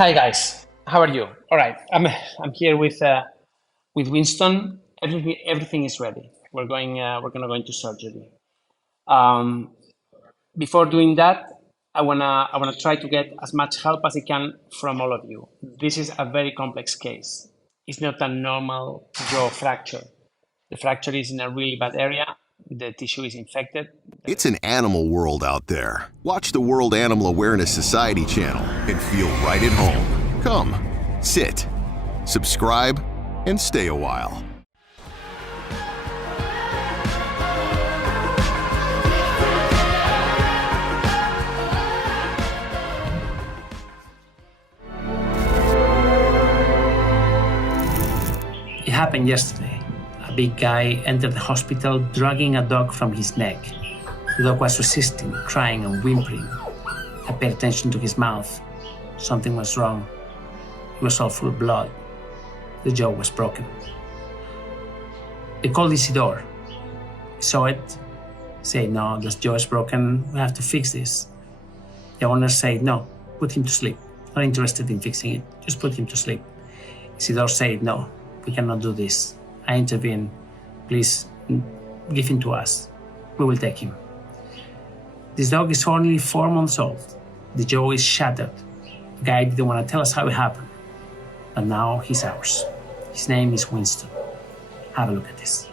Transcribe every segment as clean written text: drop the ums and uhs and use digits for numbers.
Hi guys, how are you? All right, I'm here with Winston. Everything is ready. We're gonna go into surgery. Um, Before doing that, I wanna try to get as much help as I can from all of you. This is a very complex case. It's not a normal jaw fracture. The fracture is in a really bad area. The tissue is infected. It's an animal world out there. Watch the World Animal Awareness Society channel and feel right at home. Come, sit, subscribe, and stay a while. It happened yesterday. A big guy entered the hospital dragging a dog from his neck. The dog was resisting, crying and whimpering. I paid attention to his mouth. Something was wrong. He was all full of blood. The jaw was broken. They called Isidore. He saw it, said, "No, this jaw is broken. We have to fix this." The owner said, "No, put him to sleep. Not interested in fixing it. Just put him to sleep." Isidore said, "No, we cannot do this." I intervened. "Please, give him to us. We will take him." This dog is only 4 months old. The jaw is shattered. The guy didn't want to tell us how it happened, but now he's ours. His name is Winston. Have a look at this.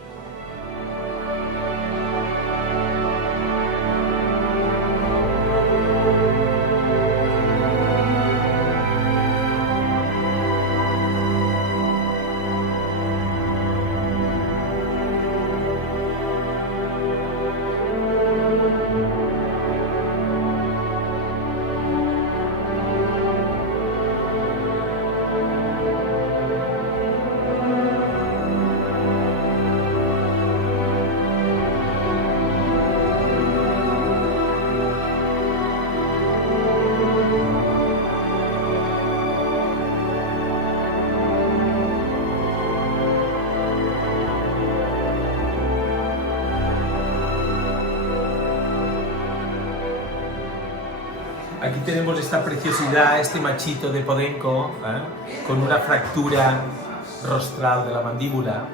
Aquí tenemos esta preciosidad, este machito de podenco, con una fractura rostral de la mandíbula.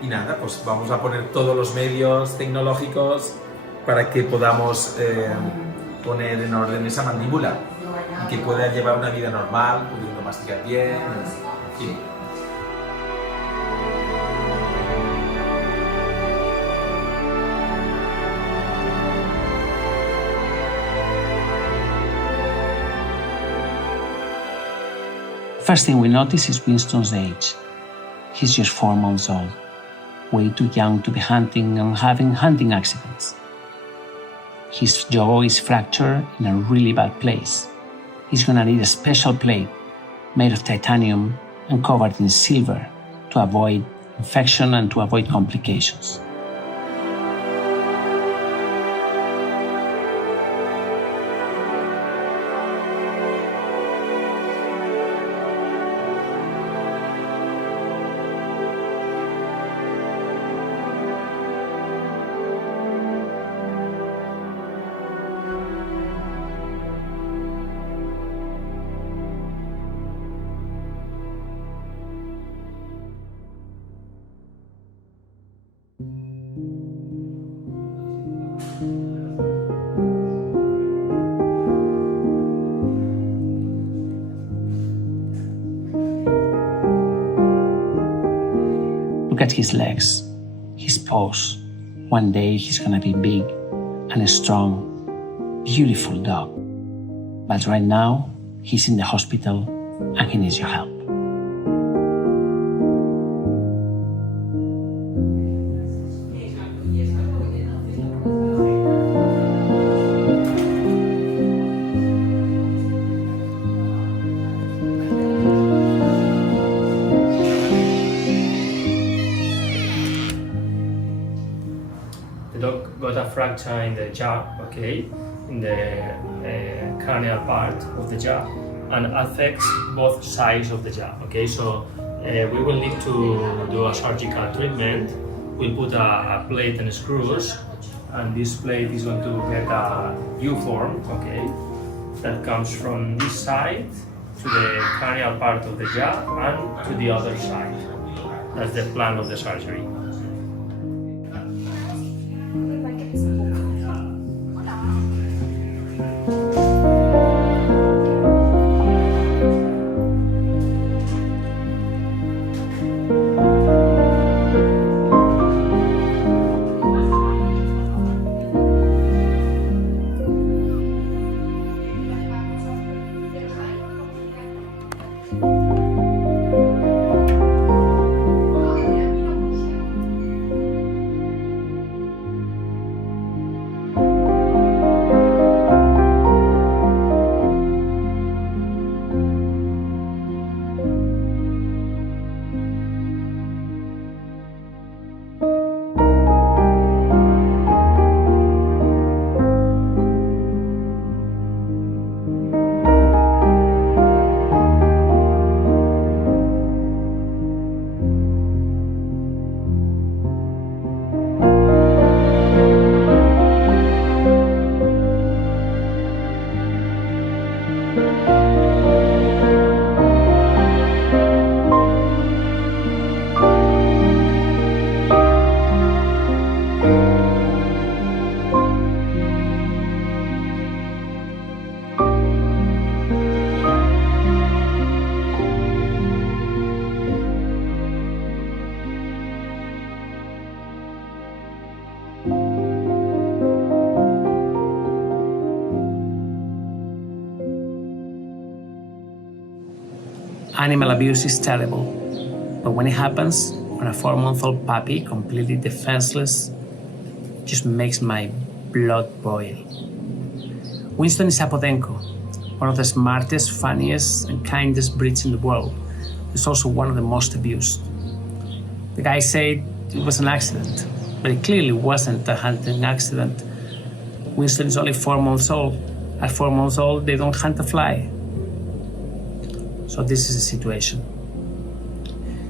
Y nada, pues vamos a poner todos los medios tecnológicos para que podamos poner en orden esa mandíbula y que pueda llevar una vida normal, pudiendo masticar bien, en fin. First thing we notice is Winston's age. He's just 4 months old, way too young to be hunting and having hunting accidents. His jaw is fractured in a really bad place. He's gonna need a special plate made of titanium and covered in silver to avoid infection and to avoid complications. Look at his legs, his paws. One day he's gonna be big and a strong, beautiful dog. But right now, he's in the hospital and he needs your help. The dog got a fracture in the jaw, okay, in the cranial part of the jaw, and affects both sides of the jaw, okay. So we will need to do a surgical treatment. We'll put a plate and screws, and this plate is going to get a U form, okay, that comes from this side to the cranial part of the jaw and to the other side. That's the plan of the surgery. Animal abuse is terrible, but when it happens on a 4-month-old puppy, completely defenseless, it just makes my blood boil. Winston is a podenco, one of the smartest, funniest, and kindest breeds in the world. He's also one of the most abused. The guy said it was an accident, but it clearly wasn't a hunting accident. Winston is only 4 months old. At 4 months old, they don't hunt a fly. So this is the situation.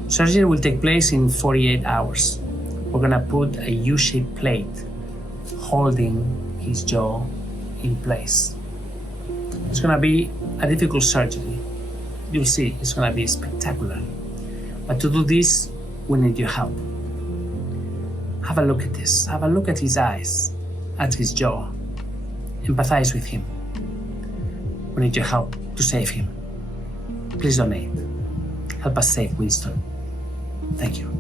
Surgery will take place in 48 hours. We're gonna put a U-shaped plate holding his jaw in place. It's gonna be a difficult surgery. You'll see, it's gonna be spectacular. But to do this, we need your help. Have a look at this. Have a look at his eyes, at his jaw. Empathize with him. We need your help to save him. Please donate. Help us save Winston. Thank you.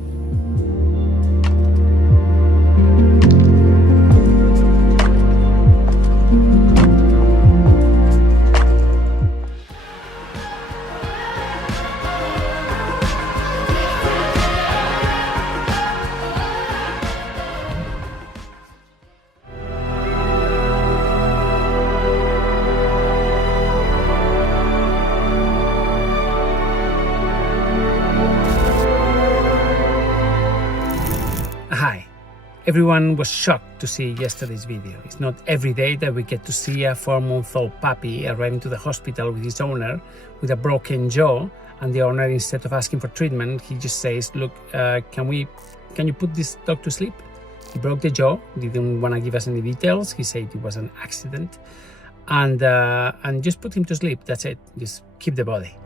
Hi. Everyone was shocked to see yesterday's video. It's not every day that we get to see a 4-month-old puppy arriving to the hospital with his owner with a broken jaw, and the owner, instead of asking for treatment, he just says, look, can you put this dog to sleep? He broke the jaw, didn't want to give us any details. He said it was an accident, and just put him to sleep. That's it. Just keep the body.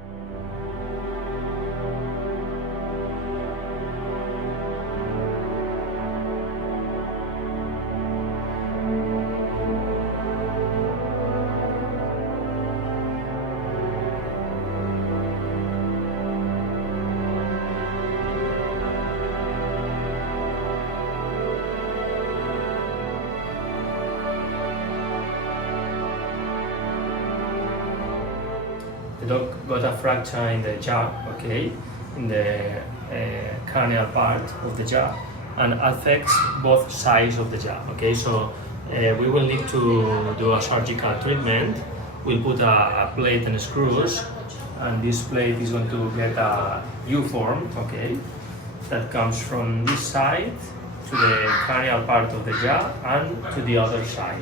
The dog got a fracture in the jaw, okay, in the cranial part of the jaw, and affects both sides of the jaw, okay. So we will need to do a surgical treatment. We'll put a plate and screws, and this plate is going to get a U form, okay, that comes from this side to the cranial part of the jaw and to the other side.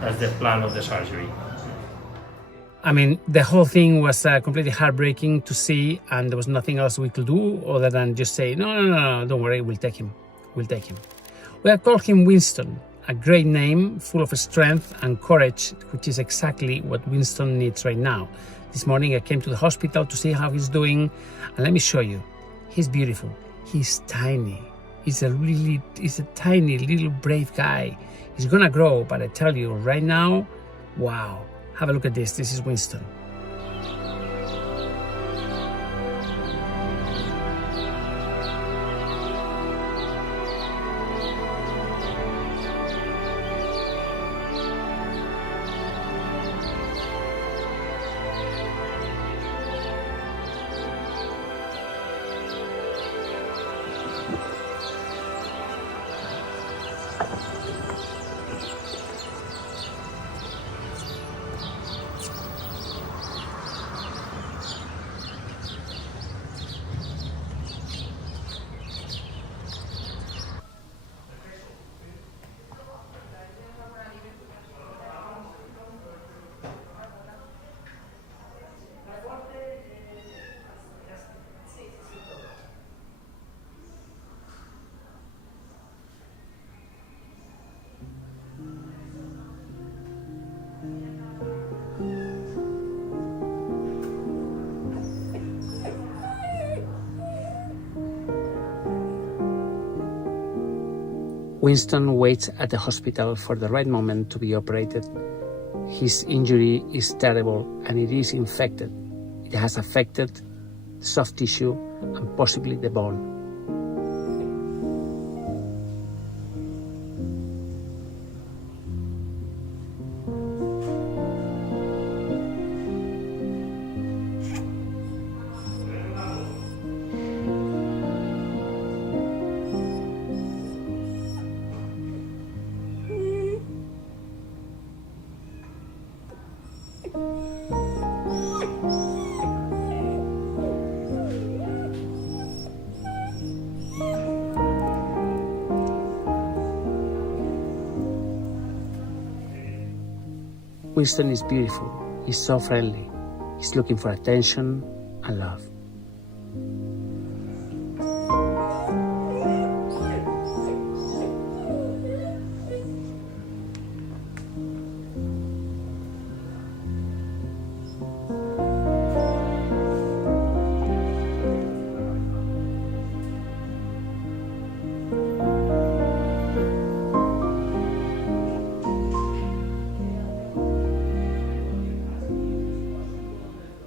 That's the plan of the surgery. I mean, the whole thing was completely heartbreaking to see, and there was nothing else we could do other than just say, no, don't worry, we'll take him. We have called him Winston, a great name full of strength and courage, which is exactly what Winston needs right now. This morning I came to the hospital to see how he's doing, and let me show you. He's beautiful. He's tiny. He's a tiny little brave guy. He's gonna grow, but I tell you right now, wow. Have a look at this. This is Winston. Winston waits at the hospital for the right moment to be operated. His injury is terrible and it is infected. It has affected the soft tissue and possibly the bone. Winston is beautiful. He's so friendly. He's looking for attention and love.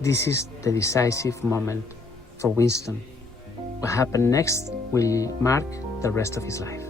This is the decisive moment for Winston. What happened next will mark the rest of his life.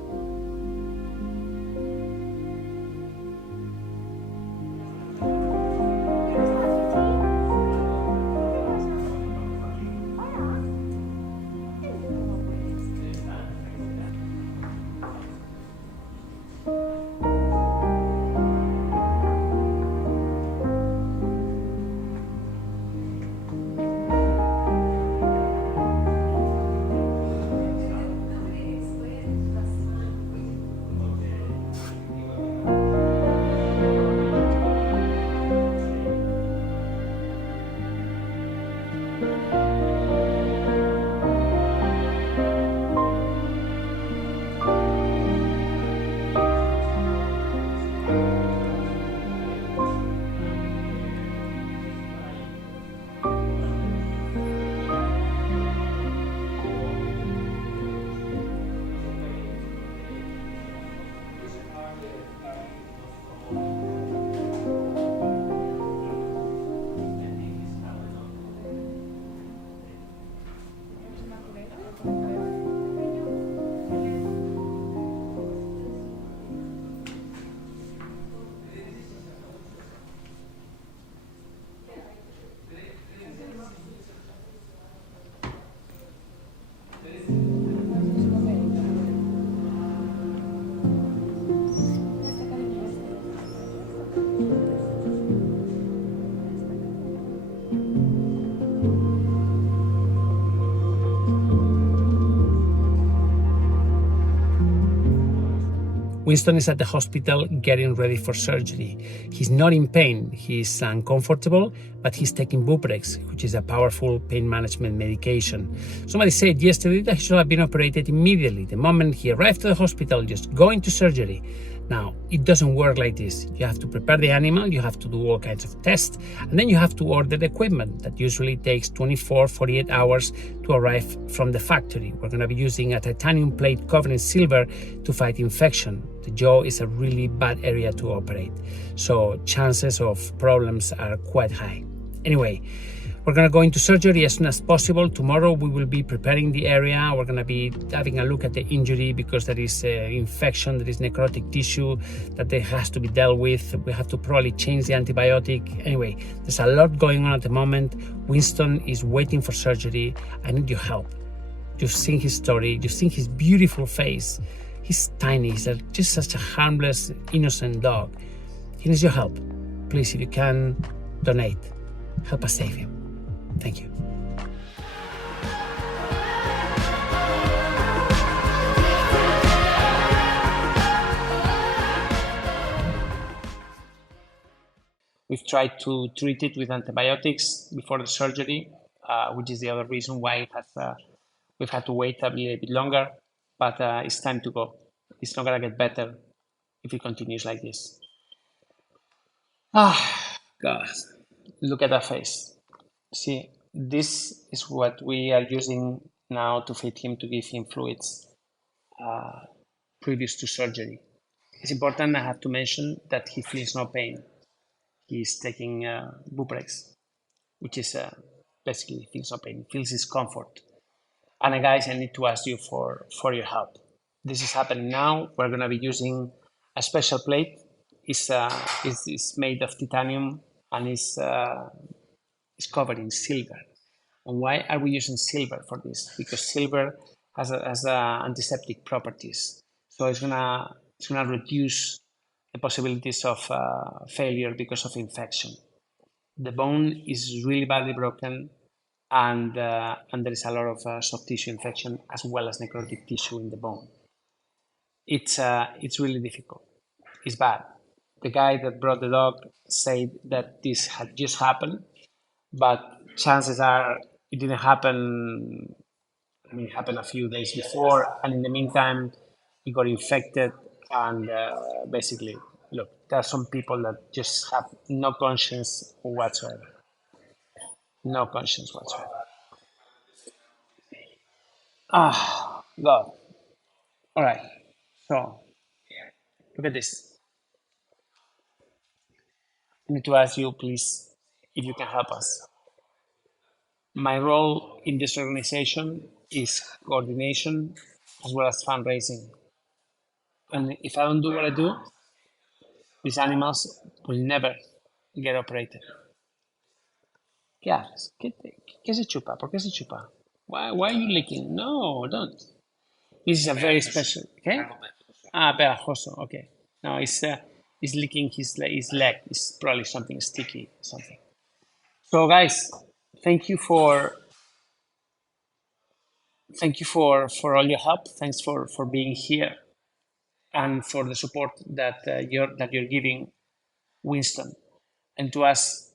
Winston is at the hospital getting ready for surgery. He's not in pain, he's uncomfortable, but he's taking Buprex, which is a powerful pain management medication. Somebody said yesterday that he should have been operated immediately, the moment he arrived to the hospital, just go into surgery. Now, it doesn't work like this. You have to prepare the animal, you have to do all kinds of tests, and then you have to order the equipment that usually takes 24, 48 hours to arrive from the factory. We're going to be using a titanium plate covered in silver to fight infection. The jaw is a really bad area to operate, so chances of problems are quite high. Anyway, we're going to go into surgery as soon as possible. Tomorrow we will be preparing the area. We're going to be having a look at the injury because there is infection, there is necrotic tissue that has to be dealt with. We have to probably change the antibiotic. Anyway, there's a lot going on at the moment. Winston is waiting for surgery. I need your help. You've seen his story. You've seen his beautiful face. He's tiny. He's just such a harmless, innocent dog. He needs your help. Please, if you can, donate. Help us save him. Thank you. We've tried to treat it with antibiotics before the surgery, which is the other reason why we've had to wait a little bit longer, but it's time to go. It's not going to get better if it continues like this. God, look at that face. See, this is what we are using now to feed him, to give him fluids previous to surgery. It's important, I have to mention, that he feels no pain. He's taking Buprex, which is basically feels no pain, feels his comfort. And guys, I need to ask you for your help. This is happening now. We're going to be using a special plate. It's made of titanium and it's covered in silver. And why are we using silver for this? Because silver has antiseptic properties, so it's gonna reduce the possibilities of failure because of infection. The bone is really badly broken, and there is a lot of soft tissue infection as well as necrotic tissue in the bone. It's really difficult. It's bad. The guy that brought the dog said that this had just happened, but chances are it didn't happen. I mean, it happened a few days before, and in the meantime, he got infected. And basically, look, there are some people that just have no conscience whatsoever. No conscience whatsoever. God. All right. So, look at this. I need to ask you, please, if you can help us. My role in this organization is coordination as well as fundraising. And if I don't do what I do, these animals will never get operated. ¿Qué haces? ¿Qué se chupa? ¿Por qué se chupa? Why are you licking? No, don't. This is a very special. Okay? Pegajoso. Okay. No, it's licking his leg. It's probably something sticky, something. So, guys, thank you for all your help. Thanks for being here and for the support that you're giving Winston, and to us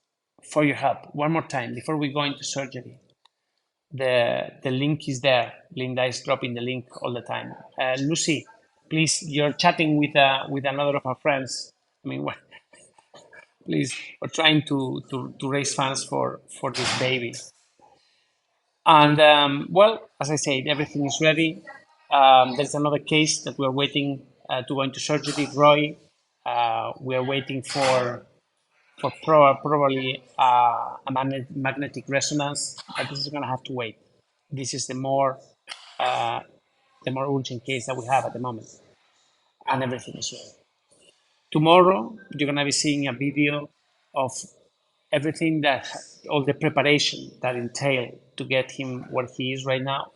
for your help. One more time before we go into surgery. The link is there. Linda is dropping the link all the time. Lucy, please, you're chatting with another of our friends. I mean, what? Please, we're trying to raise funds for this baby. And well, as I said, everything is ready. There's another case that we're waiting to go into surgery. Roy, we are waiting for probably a magnetic resonance, but this is going to have to wait. This is the more urgent case that we have at the moment, and everything is ready. Tomorrow, you're going to be seeing a video of everything all the preparation that entailed to get him where he is right now.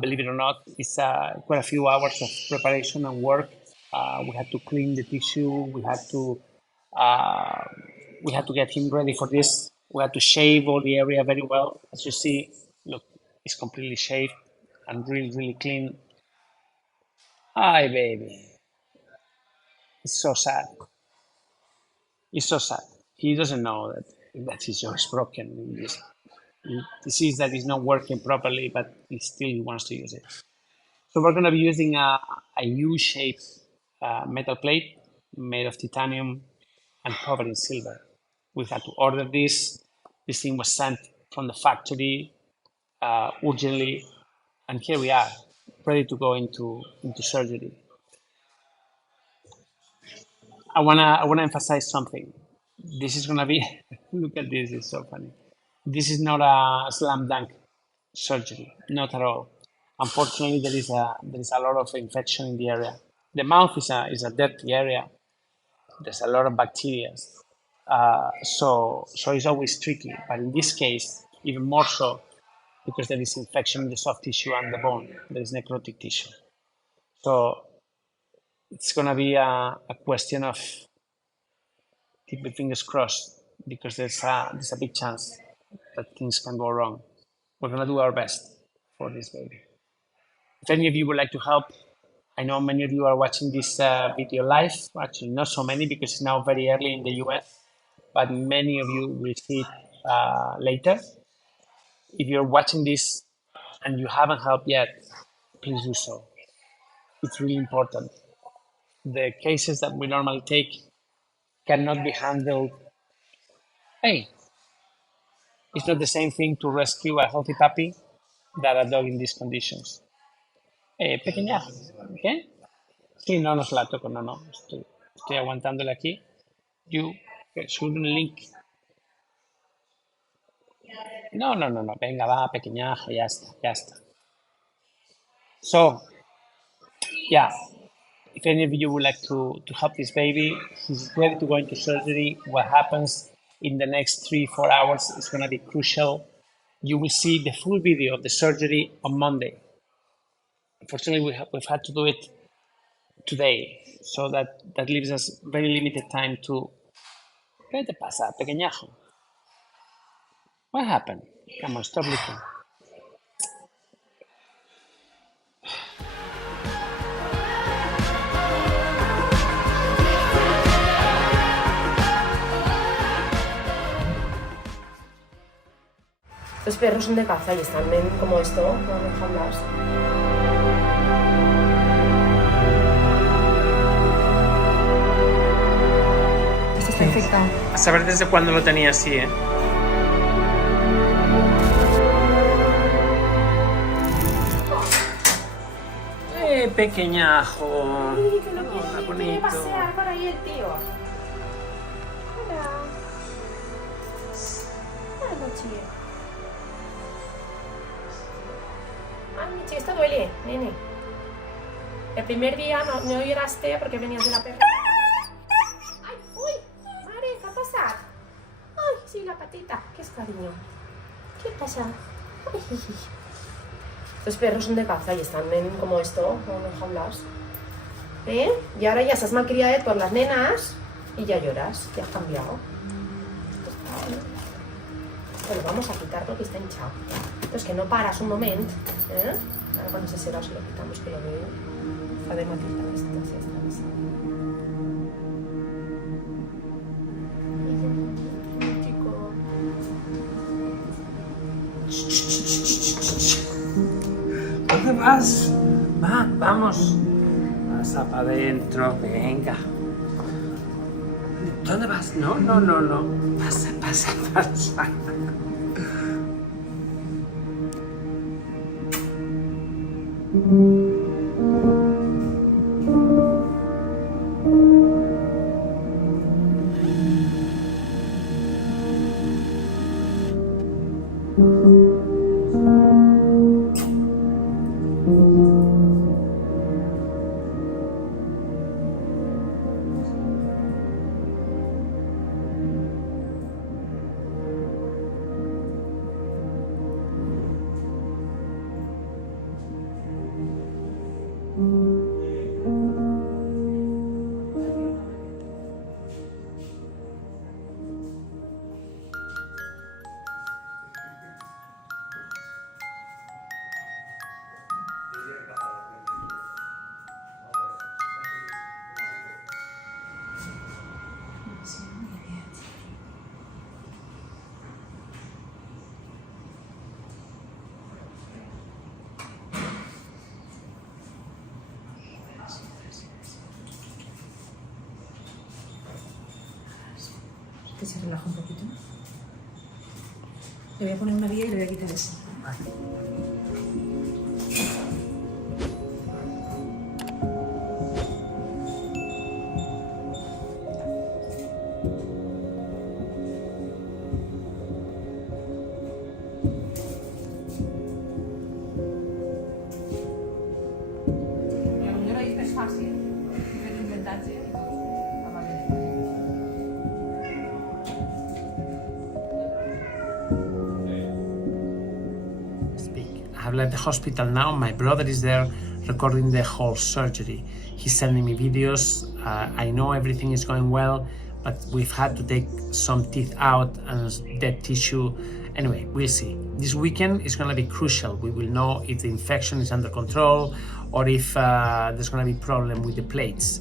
Believe it or not, it's quite a few hours of preparation and work. We had to clean the tissue. We had to get him ready for this. We had to shave all the area very well. As you see, look, it's completely shaved and really, really clean. Hi, baby. It's so sad. It's so sad. He doesn't know that his jaw is broken. He sees that it's not working properly, but he still wants to use it. So we're going to be using a U-shaped metal plate made of titanium and covered in silver. We had to order this. This thing was sent from the factory urgently, and here we are, ready to go into surgery. I wanna emphasize something. This is gonna be look at this, it's so funny. This is not a slam dunk surgery, not at all. Unfortunately, there is a lot of infection in the area. The mouth is a dirty area. There's a lot of bacteria, so it's always tricky. But in this case, even more so because there is infection in the soft tissue and the bone. There is necrotic tissue. So it's gonna be a question of keep the fingers crossed because there's a big chance that things can go wrong. We're gonna do our best for this baby. If any of you would like to help, I know many of you are watching this video live. Actually, not so many because it's now very early in the US, but many of you will see it later. If you're watching this and you haven't helped yet, please do so. It's really important. The cases that we normally take cannot be handled. Hey, it's not the same thing to rescue a healthy puppy that a dog in these conditions. Pequeña, ¿qué? Sí, no, no se la toco, no, no. Estoy aguantándole aquí. You, sube un link. No, no, no, no. Venga, va, pequeñajo, ya está, ya está. So, yeah, if any of you would like to help this baby, he's ready to go into surgery. What happens in the next 3-4 hours is going to be crucial. You will see the full video of the surgery on Monday. Unfortunately, we've had to do it today, so that leaves us very limited time to... ¿Qué te pasa, pequeñajo? What happened? Come on, stop looking. Los perros son de caza y están como esto, en jaulas. Esto está infectado. A saber desde cuándo lo tenía así, ¿eh? Pequeñajo. Ay, que lo quiere pasear por ahí el tío. Hola. Hola, Mochi. Ay, Mochi, esto duele, nene. El primer día no lloraste porque venías de la perra. Ay, uy, madre, ¿qué ha pasado? Ay, sí, la patita. ¿Qué es, cariño? ¿Qué pasa? Ay. Los perros son de caza y están como esto, en jaulas. Y ahora ya estás malcriada por las nenas y ya lloras, ya has cambiado. Bueno, vamos a quitarlo que está hinchado. Entonces que no paras un momento. Ahora con ese será se lo quitamos que lo veo. Está de matita esto, sí, está besado. ¿Dónde vas? Va, vamos. Pasa para adentro, venga. ¿Dónde vas? No, no, no, no. Pasa, pasa, pasa. que se relaja un poquito. Le voy a poner una guía y le voy a quitar esa. I have left the hospital now. My brother is there recording the whole surgery. He's sending me videos. I know everything is going well, but we've had to take some teeth out and dead tissue. Anyway, we'll see. This weekend is going to be crucial. We will know if the infection is under control or if there's going to be a problem with the plates.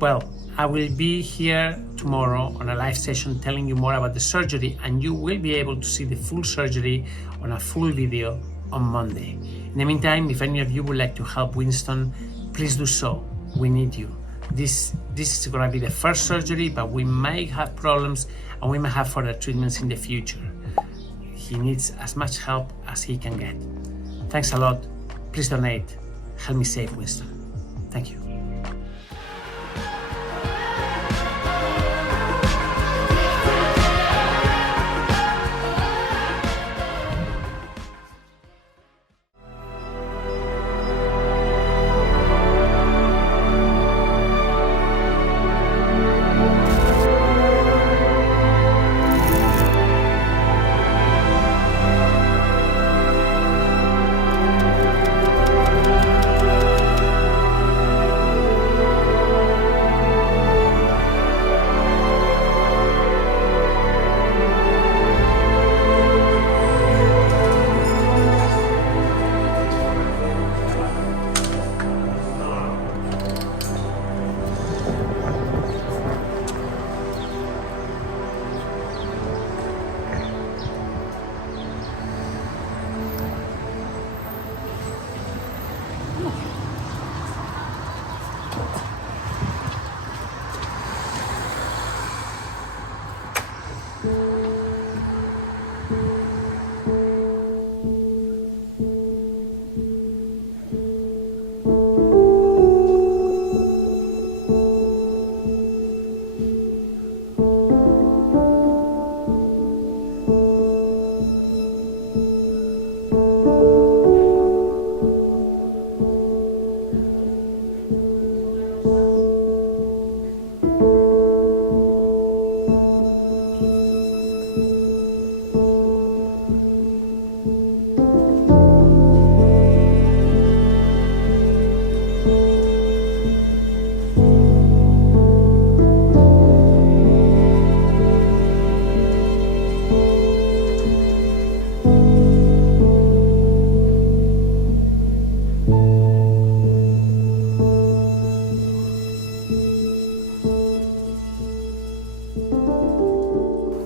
Well, I will be here tomorrow on a live session telling you more about the surgery, and you will be able to see the full surgery on a full video on Monday. In the meantime, if any of you would like to help Winston, please do so. We need you. This is going to be the first surgery, but we may have problems and we may have further treatments in the future. He needs as much help as he can get. Thanks a lot. Please donate. Help me save Winston. Thank you.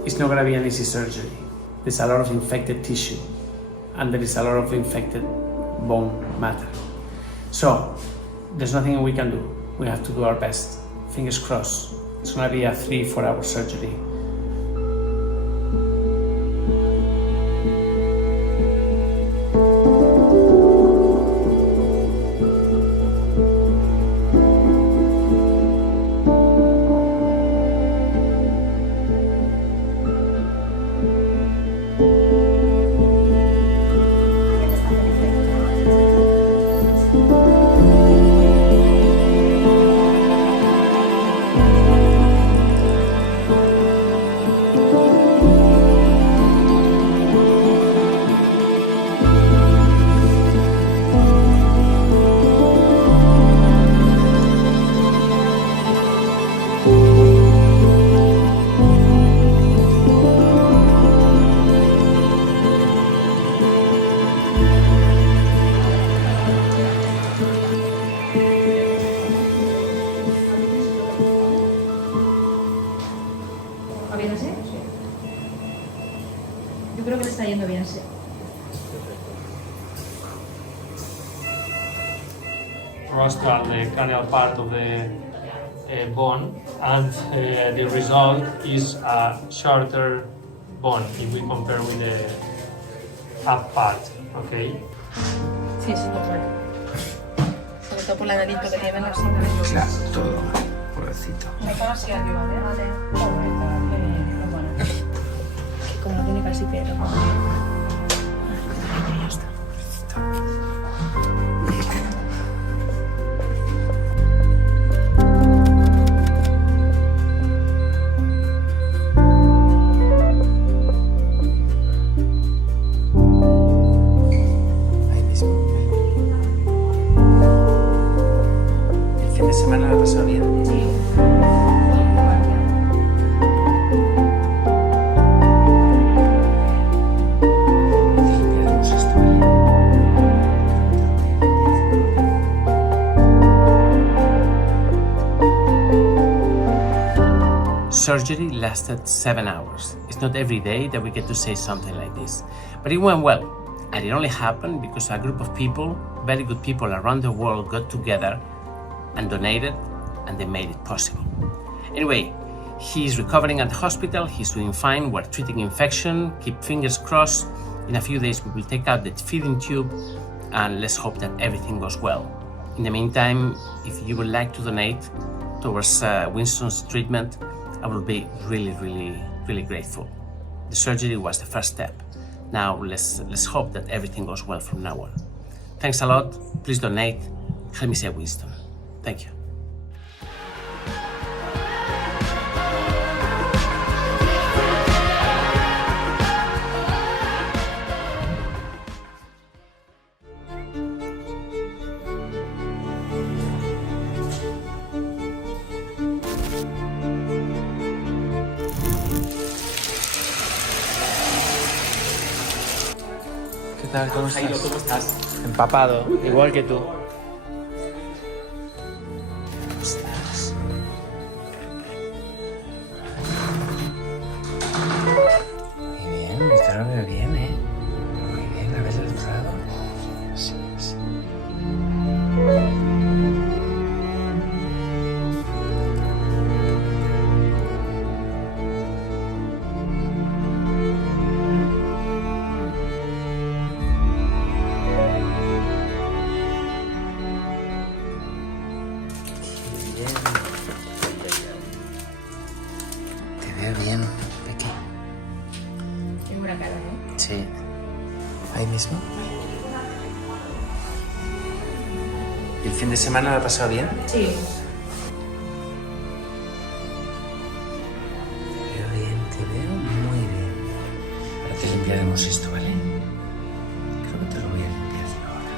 It's not going to be an easy surgery. There's a lot of infected tissue and there is a lot of infected bone matter. So there's nothing we can do. We have to do our best. Fingers crossed. It's going to be a 3-4 hour surgery. ¿Va bien así? Sí. Yo creo que le está yendo bien, sí. Rostral, the cranial part of the bone, and the result is a shorter bone if we compare with the up part, okay? Sí, es normal. Sobre todo por la nariz, porque tiene la sombra. Claro, todo, pobrecito. Me cago así arriba, vale. Qué bien, qué bueno. Que como tiene casi pelo. Ya está. Ahí mismo. ¿El fin de semana lo ha pasado bien? Sí. Limpiaremos esto, ¿vale? Surgery lasted 7 hours. It's not every day that we get to say something like this. But it went well. And it only happened because a group of people, very good people around the world, got together and donated, and they made it possible. Anyway, he's recovering at the hospital. He's doing fine. We're treating infection. Keep fingers crossed. In a few days, we will take out the feeding tube, and let's hope that everything goes well. In the meantime, if you would like to donate towards Winston's treatment, I will be really grateful. The surgery was the first step. Now let's hope that everything goes well from now on. Thanks a lot. Please donate. Help me save Winston. Thank you. ¿Qué tal? ¿Cómo estás? Jairo, ¿cómo estás? Empapado, igual que tú. ¿Cómo estás? Muy bien, Víctor lo veo bien, ¿eh? Muy bien, ¿la ves del otro lado? Sí, sí. Te veo bien, Peque. Tengo una cara, ¿no? Sí. Ahí mismo. ¿El fin de semana lo ha pasado bien? Sí. Te veo bien, te veo muy bien. Ahora te limpiaremos esto, ¿vale? Creo que te lo voy a limpiar yo ahora.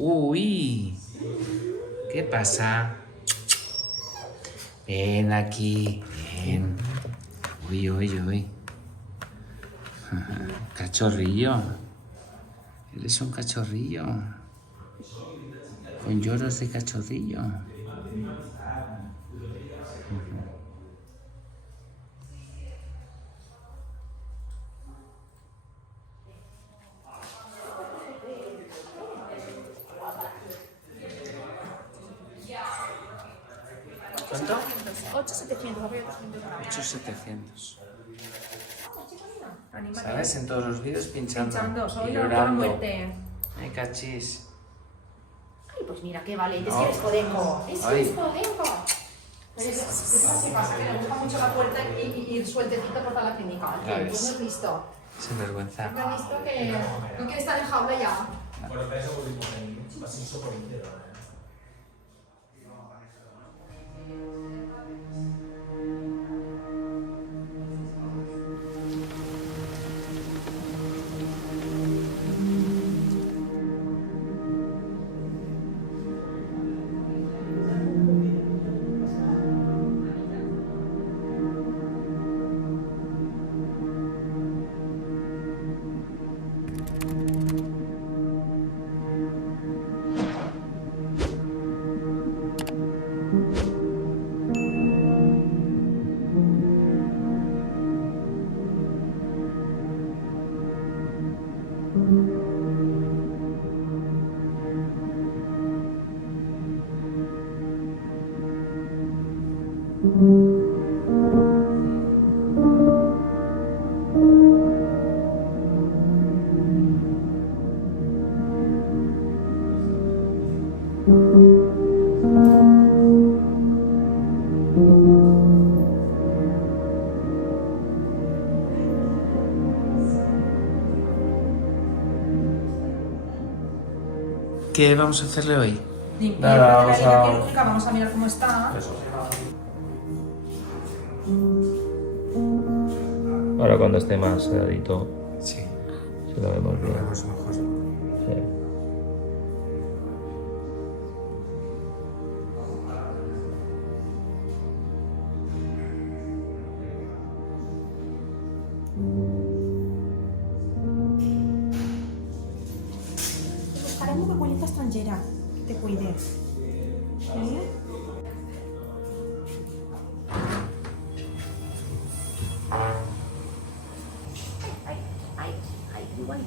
Uy, ¿qué pasa? Ven aquí, ven. Uy, uy, uy. Cachorrillo. Eres un cachorrillo. Con lloros de cachorrillo. ¿Cuánto? 8.700, voy a 8.700. Anímate. ¿Sabes? En todos los vídeos pinchando. Soy Y la llorando. muerte. Ay, cachis. Ay, pues mira, qué valiente, es No. que eres podenco. Es que Ay. eres podenco. Pero ¿qué pasa? Que le gusta mucho la puerta y ir sueltecito por toda la clínica. Ya ¿Qué ves. hemos visto? Sin vergüenza. Hemos visto que no quiere estar en jaula ya. Bueno, penso que ho dic así so por entero, ¿Qué vamos a hacerle hoy? Limpieza de la herida quirúrgica, vamos a mirar cómo está. Ahora cuando esté más sedadito, Sí, si lo vemos lo bien. vemos mejor. Sí. Buscaremos una abuelita extranjera que te cuide. ¿Sí? Ay, igual.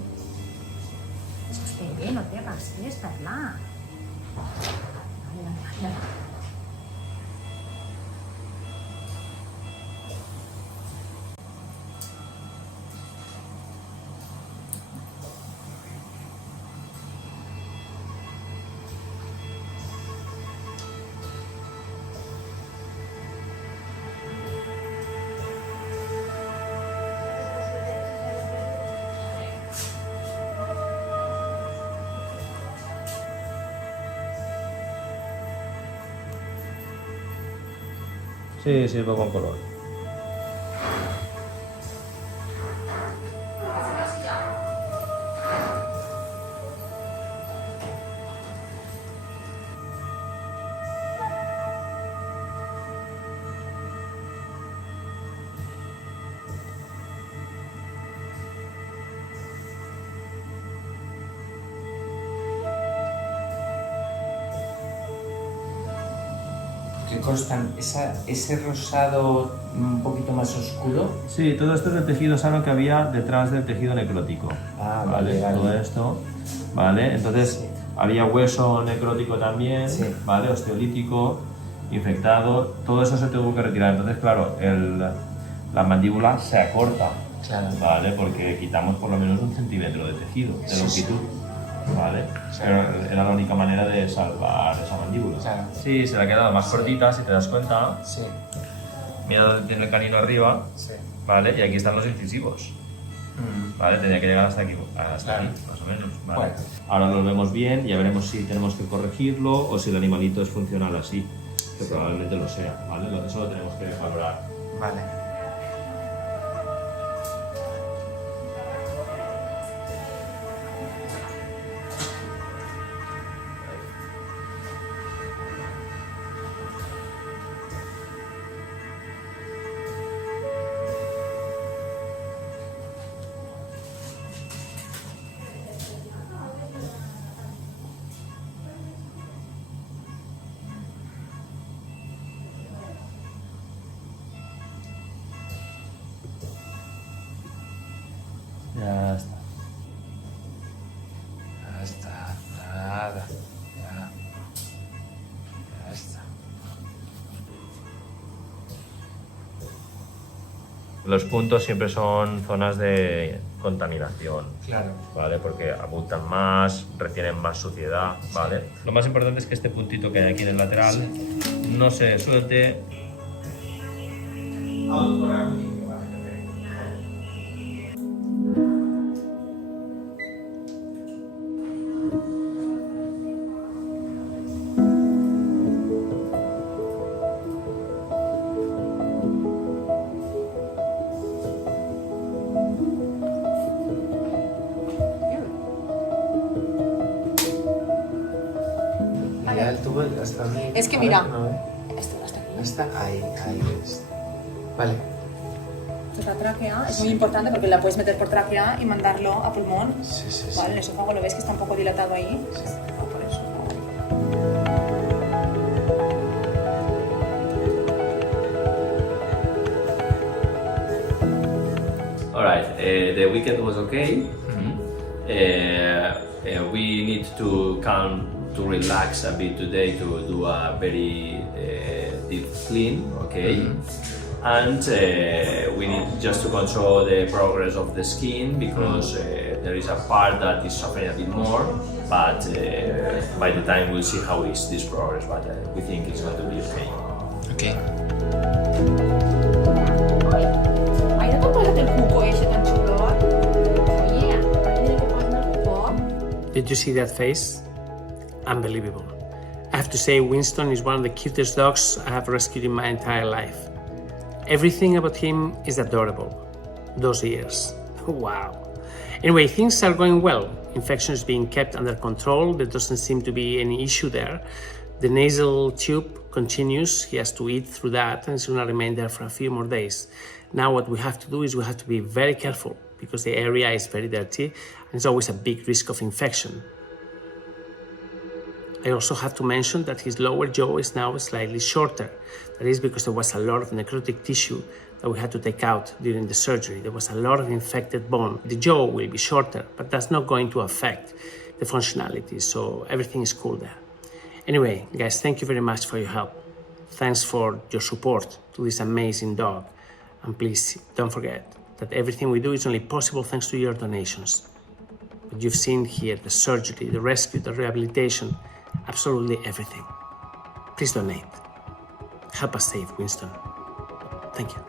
Espera, no te hagas esta, la. Sí, sirve con color. ¿Qué constan? Ese rosado un poquito más oscuro. Sí, todo esto es el tejido sano que había detrás del tejido necrótico. Ah, vale. Todo esto, ¿vale? Entonces, había hueso necrótico también, Sí. ¿vale? Osteolítico, infectado, todo eso se tuvo que retirar. Entonces, claro, la mandíbula se acorta, Claro. ¿vale? Porque quitamos por lo menos 1 centímetro de tejido, de Sí, longitud, ¿vale? Era la única manera de salvar esa mandíbula. Claro. Sí, se le ha quedado más cortita, si te das cuenta. Sí, Mira dónde tiene el canino arriba, sí. ¿vale? Y aquí están los incisivos. ¿Vale? Tenía que llegar hasta aquí, Claro. más o menos. ¿vale? Bueno. Ahora lo vemos bien, ya veremos si tenemos que corregirlo o si el animalito es funcional así, que probablemente lo sea, ¿vale? Eso lo tenemos que valorar. Vale. Ya está. Ya está, nada. Ya está. Los puntos siempre son zonas de contaminación, Claro. ¿vale? Porque abultan más, retienen más suciedad, ¿vale? Lo más importante es que este puntito que hay aquí en el lateral no se suelte. Es que mira, Hasta ahí es. Vale. esta es la tráquea, es muy importante porque la puedes meter por tráquea y mandarlo a pulmón. Sí. Vale, el esófago lo ves que está un poco dilatado ahí. Sí. Por eso. All right, the weekend was okay. We need to calm, to relax a bit today to do a very deep clean, okay? And we need just to control the progress of the skin because there is a part that is suffering a bit more, but by the time we'll see how is this progress, but we think it's going to be okay. Okay. Ay, no te pones el cuco ese tan chulo. Oye, ¿tienes que poner el cuco? Did you see that face? Unbelievable. I have to say, Winston is one of the cutest dogs I have rescued in my entire life. Everything about him is adorable. Those ears. Wow. Anyway, things are going well. Infection is being kept under control. There doesn't seem to be any issue there. The nasal tube continues. He has to eat through that and it's going to remain there for a few more days. Now what we have to do is we have to be very careful because the area is very dirty and there's always a big risk of infection. I also have to mention that his lower jaw is now slightly shorter. That is because there was a lot of necrotic tissue that we had to take out during the surgery. There was a lot of infected bone. The jaw will be shorter, but that's not going to affect the functionality, so everything is cool there. Anyway, guys, thank you very much for your help. Thanks for your support to this amazing dog. And please, don't forget that everything we do is only possible thanks to your donations. What you've seen here, the surgery, the rescue, the rehabilitation, absolutely everything. Please donate. Help us save Winston. Thank you.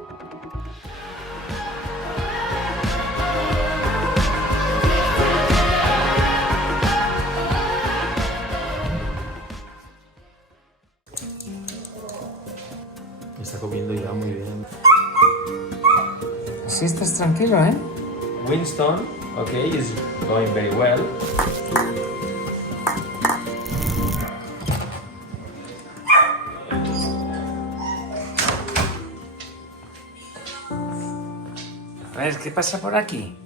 Está comiendo ya muy bien. Sí, estás tranquilo, ¿eh? Winston, okay, is going very well. A ver, ¿qué pasa por aquí?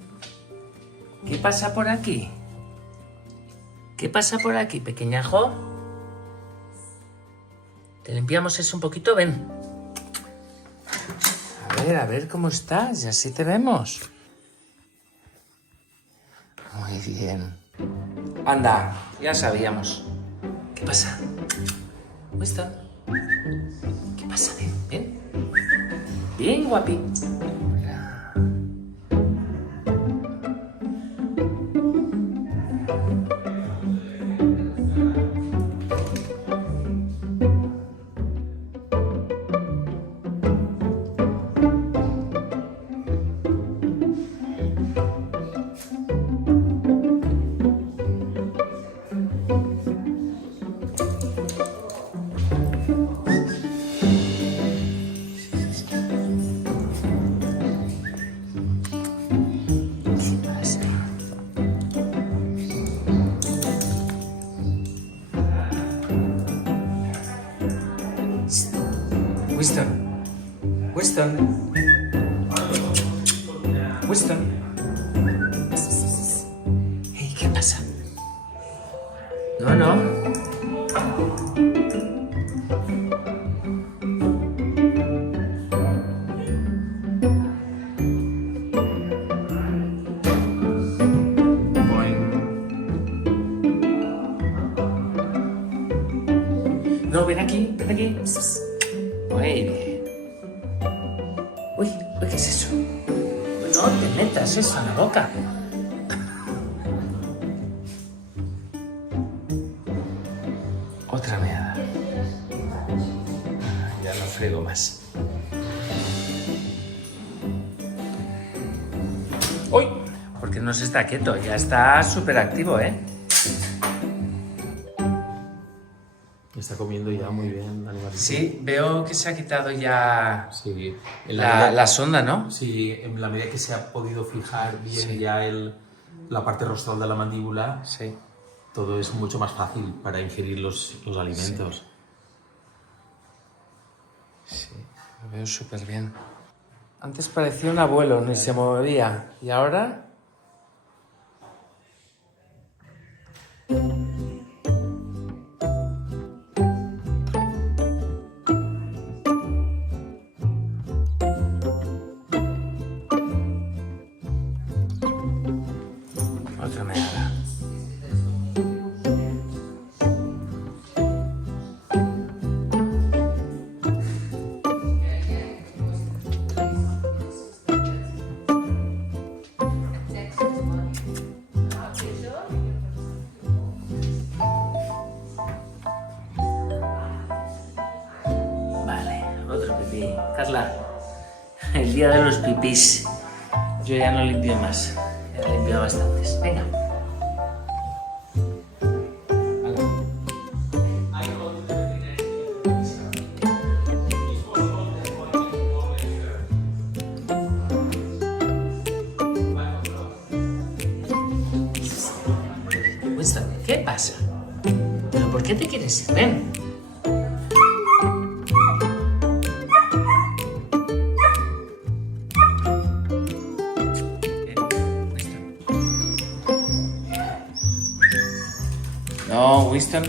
¿Qué pasa por aquí? ¿Qué pasa por aquí, pequeñajo? ¿Te limpiamos eso un poquito? Ven. A ver cómo estás. Y así te vemos. Muy bien. Anda, ya sabíamos. ¿Qué pasa? Winston. ¿Qué pasa? Ven, ven. Bien, guapi. Winston. Winston. Winston. Hey, ¿qué pasa? No. No, ven aquí, ven aquí. Muy bien. Uy, ¿qué es eso? No te metas eso en la boca. Otra meada. Ya no frego más. ¡Uy! Porque no se está quieto, ya está súper activo, ¿eh? Está comiendo ya muy bien, animalito. Sí, veo que se ha quitado ya Sí, la sonda, ¿no? Sí, en la medida que se ha podido fijar bien ya la parte rostral de la mandíbula, Sí. todo es mucho más fácil para ingerir los alimentos. Sí, lo veo súper bien. Antes parecía un abuelo, ni se movía. ¿Y ahora? Otra meada. Vale, otro pipí. Carla, el día de los pipís. Yo ya no limpio más. Ya he limpiado bastantes. Venga. Winston, ¿qué pasa? ¿Pero por qué te quieres ir? Ven. No, Winston.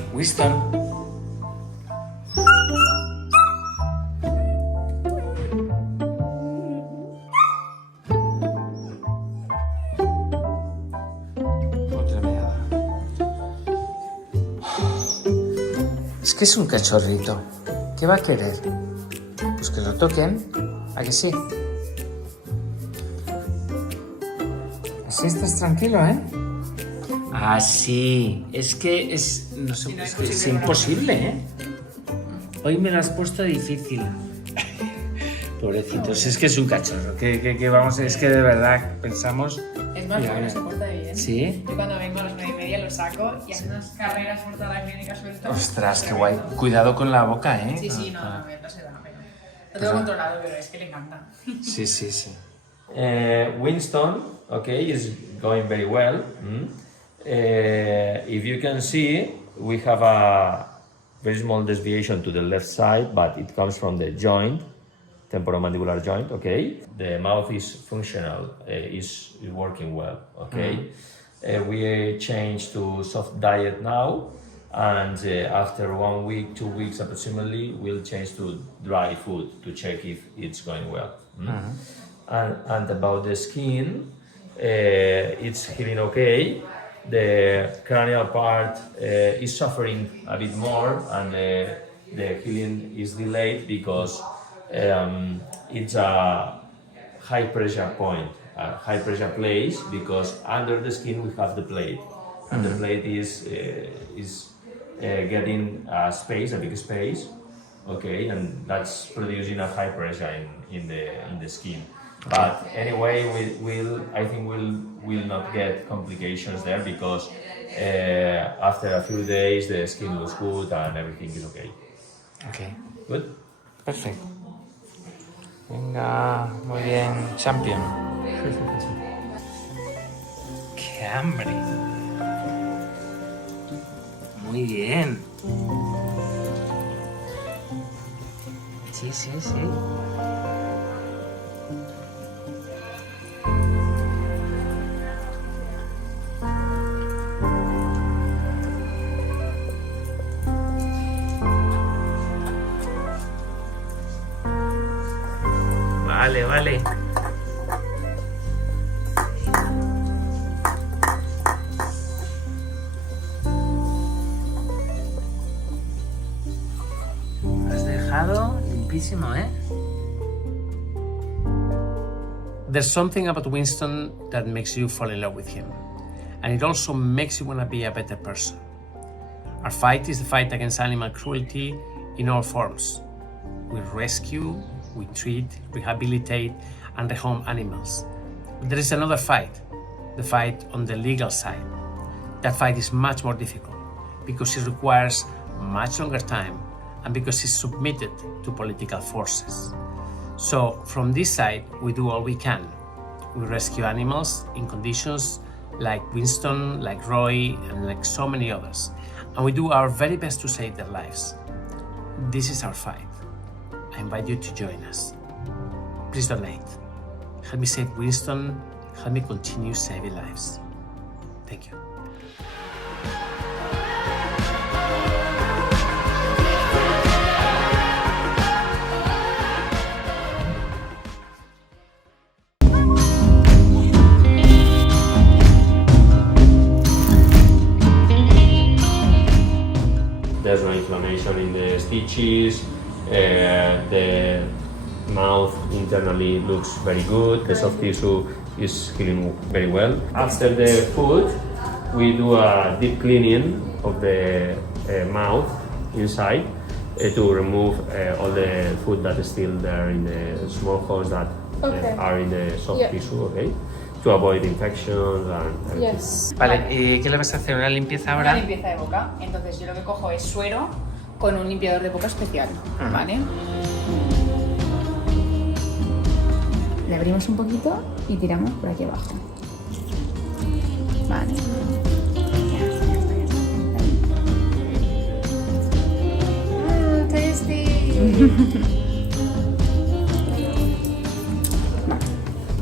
Otra meada. Es que es un cachorrito. ¿Qué va a querer? Pues que lo toquen. ¿A que sí? Así estás tranquilo, ¿eh? Ah, sí. Es que es... No sé, es imposible, ¿eh? Hoy me lo has puesto difícil. Pobrecitos, es que es un cachorro. Que vamos, es que de verdad pensamos... Es más bueno, se porta bien. ¿Sí? Yo cuando vengo a las 9:30 lo saco y hace unas carreras por toda la clínica suelto. Ostras, qué guay. Cuidado con la boca, ¿eh? Sí, sí, no se da pena. Lo tengo controlado, pero es que le encanta. Sí. Winston, okay, is going very well. If you can see, we have a very small desviation to the left side, but it comes from the joint, temporomandibular joint, okay? The mouth is functional, is working well, okay? We change to soft diet now, and after 1 week, 2 weeks approximately, we'll change to dry food to check if it's going well. And about the skin, it's healing okay. The cranial part is suffering a bit more, and the healing is delayed because it's a high pressure point, a high pressure place, because under the skin we have the plate, and the plate is getting a big space, okay, and that's producing a high pressure in the skin. But anyway, I think we'll not get complications there, because after a few days the skin looks good and everything is okay. Okay. Good? Perfecto. Venga, muy bien, champion. ¡Qué hambre! Muy bien. Sí. Vale. Has dejado limpísimo, ¿eh? There's something about Winston that makes you fall in love with him, and it also makes you want to be a better person. Our fight is the fight against animal cruelty in all forms. We rescue, we treat, rehabilitate, and rehome animals. But there is another fight, the fight on the legal side. That fight is much more difficult because it requires much longer time and because it's submitted to political forces. So from this side, we do all we can. We rescue animals in conditions like Winston, like Roy, and like so many others. And we do our very best to save their lives. This is our fight. I invite you to join us. Please donate. Help me save Winston. Help me continue saving lives. Thank you. There's no inflammation in the stitches. The mouth internally looks very good. The soft tissue is healing very well. After the food, we do a deep cleaning of the mouth inside to remove all the food that is still there in the small holes that are in the soft tissue, okay? To avoid infections and everything. Yes. Vale, ¿y qué le vas a hacer? ¿Una limpieza ahora? Una limpieza de boca. Entonces yo lo que cojo es suero con un limpiador de boca especial, ¿vale? Le abrimos un poquito y tiramos por aquí abajo. Vale. Ya está. Tasty. Vale.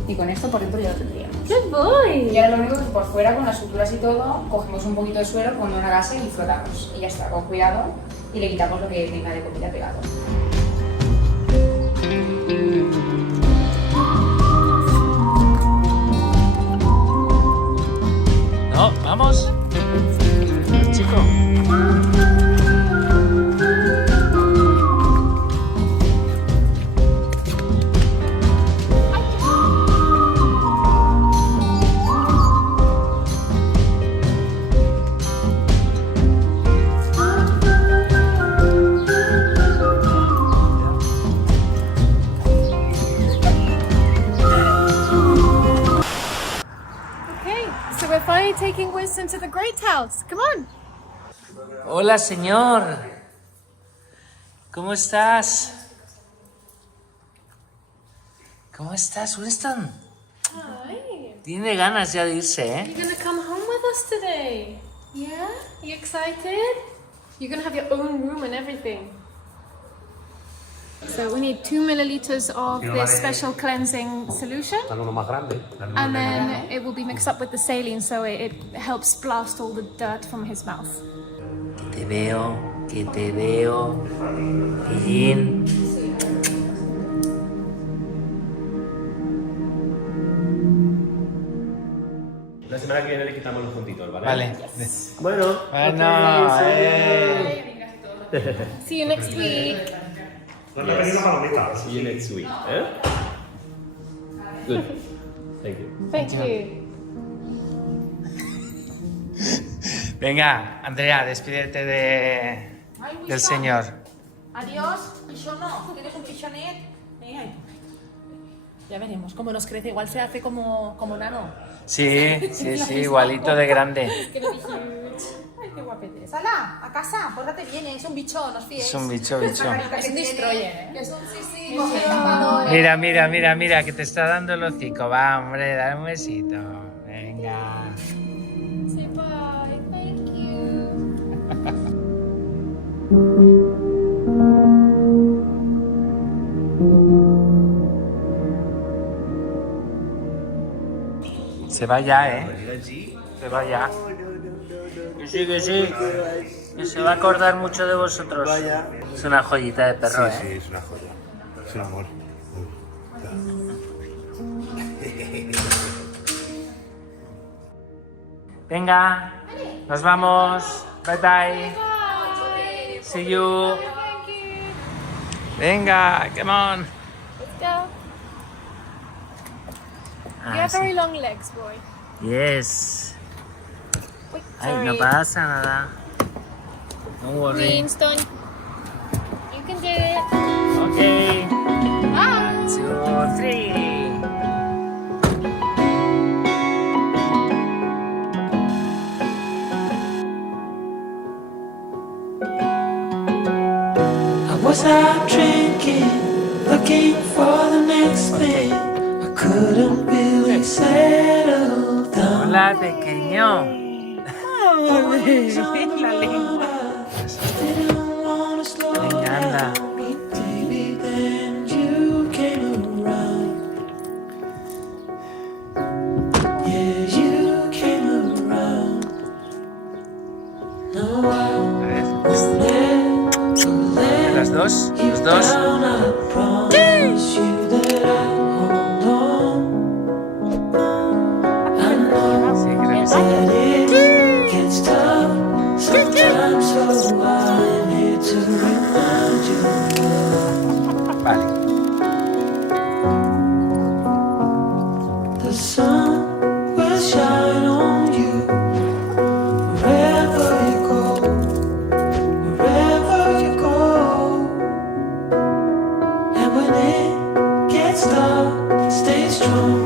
Y con esto por dentro ya lo tendríamos. Good boy. Y ahora lo único que por fuera, con las suturas y todo, cogemos un poquito de suero, ponemos una gasa y frotamos. Y ya está, con cuidado. Y le quitamos lo que tenga de comida pegado. No, vamos. Chico. So we're finally taking Winston to the great house. Come on. Hola, señor. ¿Cómo estás? ¿Cómo estás, Winston? Hi. Tiene ganas ya de irse, ¿eh? You're gonna come home with us today. Yeah? You excited? You're gonna have your own room and everything. So we need 2 milliliters of this special cleansing solution. And then it will be mixed up with the saline so it helps blast all the dirt from his mouth. Que te veo. Pillín. La semana que viene le quitamos los puntitos, ¿vale? Vale. Bueno. Bueno. See you next week. See you next week. Good. Thank you. Thank you. Venga, Andrea, despídete del señor. Adiós. Pichón no. ¿Tienes un pichonet? Ya veremos cómo nos crece. Igual se hace como nano. Sí, igualito de grande. Ay, qué guapete. Sala, a casa, pórtate bien, es un bicho, no os fiéis. Es un bicho. Es un destroyer, ¿eh? Es un sí. Mira, que te está dando el hocico. Va, hombre, dale un besito. Venga. Say bye. Thank you. Se va ya, ¿eh? Se va ya. Que sí. Que se va a acordar mucho de vosotros. Es una joyita de perro, ¿eh? Sí, es una joya. Es un amor. Venga, nos vamos. Bye bye. See you. Venga, come on. Let's go. You have very long legs, boy. Yes. Wait, Ay, no pasa nada. Don't worry. Winston, you can do it. Okay. Bye. 1, 2, 3. I was out drinking, looking for the next thing. I couldn't really settle down. Hola, pequeño. La lengua. Didn't wanna slow Venga, anda. down, baby, then sun will shine on you wherever you go, wherever you go. And when it gets dark, stay strong.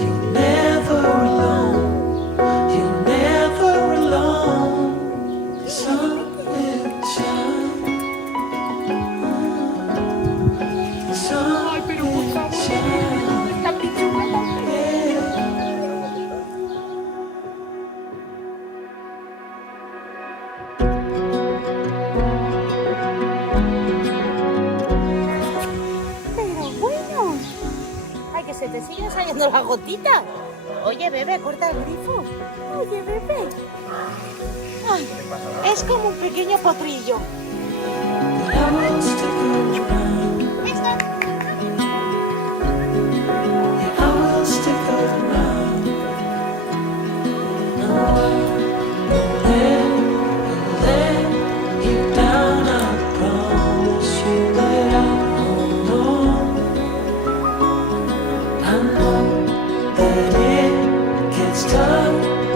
You're never alone. You're never alone. The sun will shine. The sun will shine. Pero bueno. Ay, que se te siguen saliendo las gotitas. Oye, bebé, corta el grifo. Oye, bebé. Ay, es como un pequeño potrillo.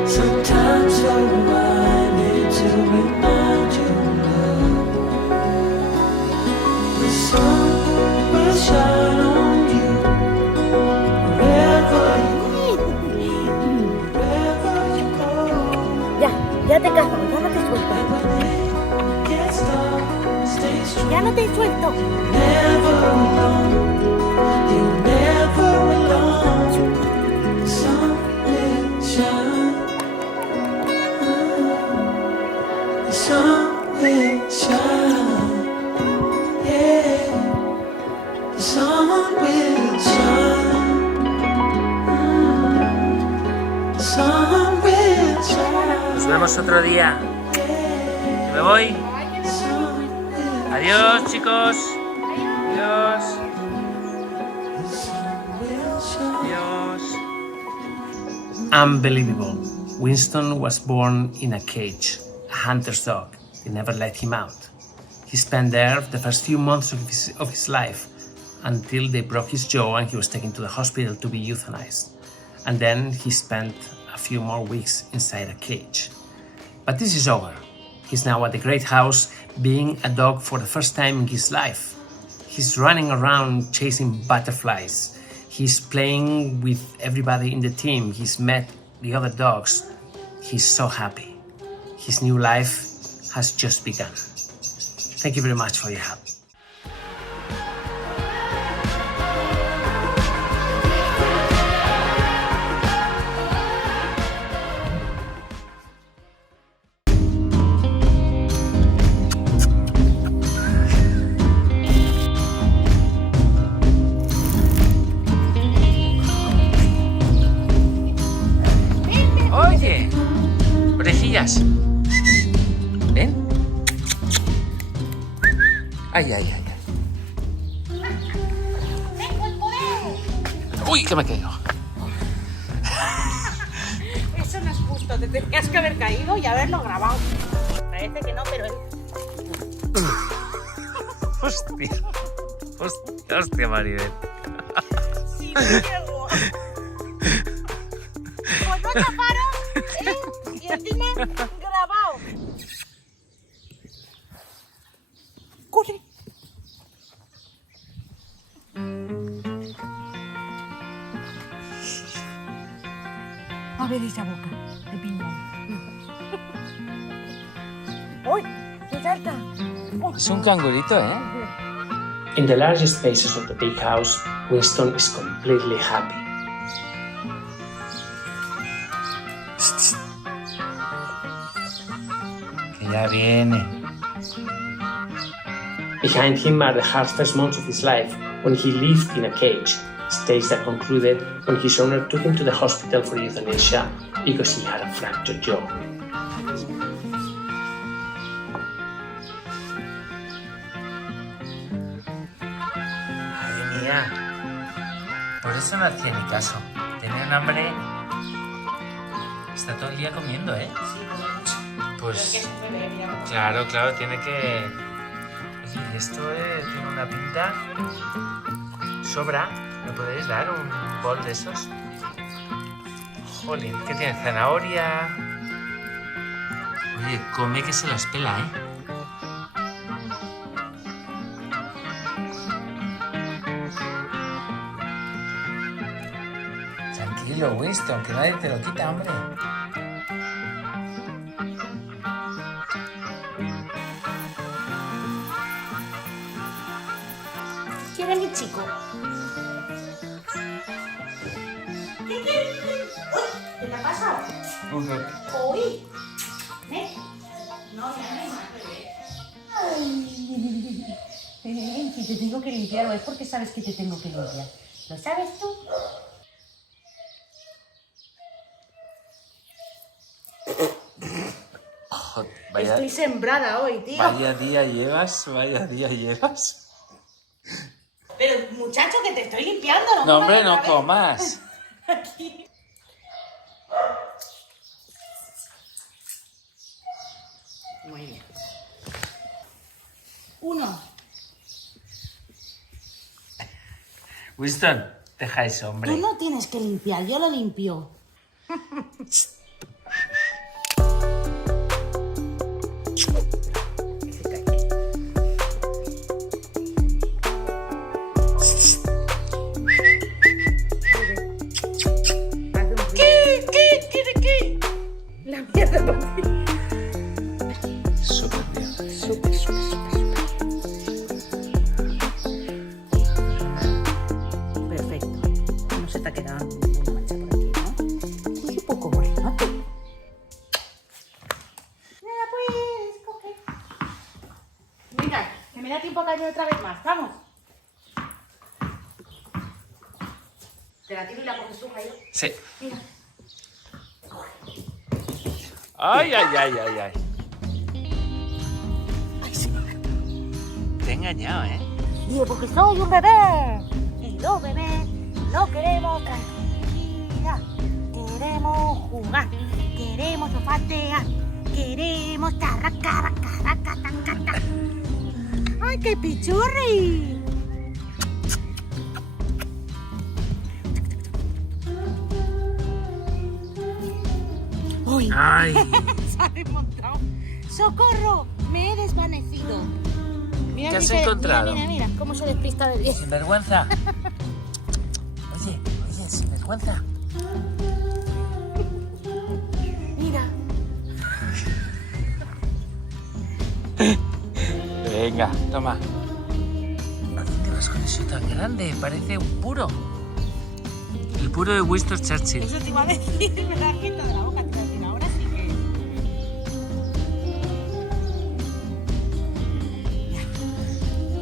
Sometimes so I need to remind you of love. The sun will shine on you wherever you go. Ya te cazo, ya no te suelto. Ya no te suelto. Never alone. You're never alone. The sun will shine. The sun will shine. Yeah. The sun will shine. The sun will shine. Nos vemos otro día. Me voy. Adiós, chicos. Adiós. Adiós. Unbelievable. Winston was born in a cage, a hunter's dog. They never let him out. He spent there the first few months of his life until they broke his jaw and he was taken to the hospital to be euthanized. And then he spent a few more weeks inside a cage. But this is over. He's now at the great house, being a dog for the first time in his life. He's running around chasing butterflies. He's playing with everybody in the team. He's met the other dogs. He's so happy. His new life has just begun. Thank you very much for your help. Oye, orejillas. Ven. Ay, ay, ay. Uy, que me caigo. Eso no es justo, te tenías que haber caído y haberlo grabado. Parece que no, pero él... Hostia. Hostia, hostia, Maribel. Sí, me llego. Pues no taparon, y encima grabado. Corre. A ver esa boca de piñón. ¡Uy! ¡Se salta! Es un cangurito, ¿eh? In the large spaces of the big house, Winston is completely happy. Que ya viene. Behind him are the hard first months of his life when he lived in a cage, stage that concluded when his owner took him to the hospital for euthanasia because he had a fractured jaw. Madre mía. Por eso no hacía ni caso. Tenía un hambre. Está todo el día comiendo, ¿eh? Pues claro, claro, tiene que... Oye, esto tiene una pinta... Sobra. ¿Me podéis dar un bol de esos? Jolín, ¿qué tiene? Zanahoria. Oye, come que se las pela, ¿eh? Tranquilo, Winston, que nadie te lo quita, hombre. ¿Quién es mi chico? ¿Qué te ha pasado? Uy. No, Ay, si te tengo que limpiar, o es porque sabes que te tengo que limpiar. ¿Lo sabes tú? Vaya, Estoy sembrada hoy, tío. vaya día llevas. Pero, muchacho, que te estoy limpiando, ¿no? No, hombre, no comas. Aquí. Muy bien. 1. Winston, deja eso, hombre. Tú no tienes que limpiar, yo lo limpio. ¿Qué? La mierda. Súper bien. Súper. Perfecto. No se te ha quedado ninguna mancha por aquí, ¿no? Es un poco morenote. Nada, pues, coge. Venga, que me da tiempo a caer otra vez más. Vamos. Te la tiro y la coges tú, Jairo. Sí. Mira. Ay. Ay, sí. Te he engañado, ¿eh? Digo, porque soy un bebé. Y los bebés no queremos tranquilidad. Queremos jugar. Queremos olfatear. Queremos tarraca. ¡Ay, qué pichurri! ¡Uy! Ay. Se ha desmontado. ¡Socorro! Me he desvanecido. Mira, ¿Qué has encontrado? Mira, cómo se despista de 10. Sinvergüenza. Oye, sinvergüenza. Mira. Venga, toma. ¿A dónde vas con eso tan grande? Parece un puro. El puro de Winston Churchill. Eso te iba a decir, me la quito de la boca, tío. Ahora sí que...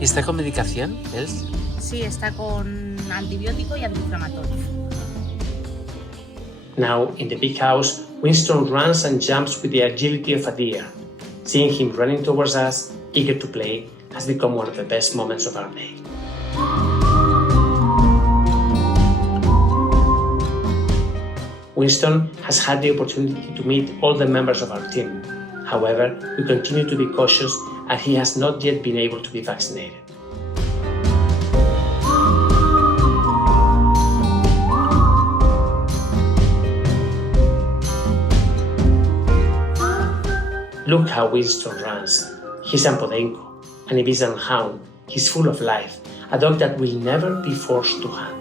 ¿Y está con medicación, Els? Sí, está con antibiótico y antiinflamatorio. Now, in the big house, Winston runs and jumps with the agility of a deer. Seeing him running towards us, eager to play, has become one of the best moments of our day. Winston has had the opportunity to meet all the members of our team. However, we continue to be cautious as he has not yet been able to be vaccinated. Look how Winston runs. He's a podenco, and if he's a hound, he's full of life, a dog that will never be forced to hunt.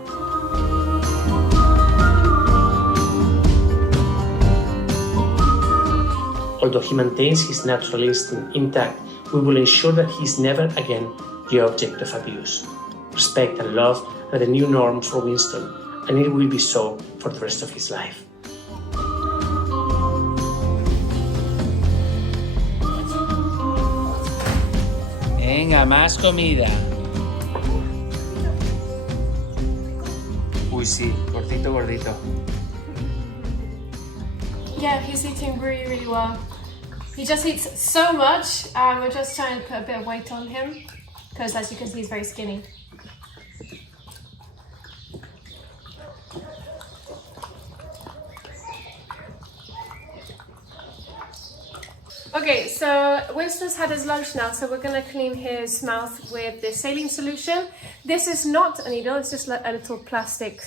Although he maintains his natural instinct intact, we will ensure that he is never again the object of abuse. Respect and love are the new norm for Winston, and it will be so for the rest of his life. Venga, más comida. Uy, sí, gordito. Yeah, he's eating really, really well. He just eats so much. We're just trying to put a bit of weight on him because, as you can see, he's very skinny. Okay, so Winston's had his lunch now, so we're going to clean his mouth with the saline solution. This is not a needle, it's just a little plastic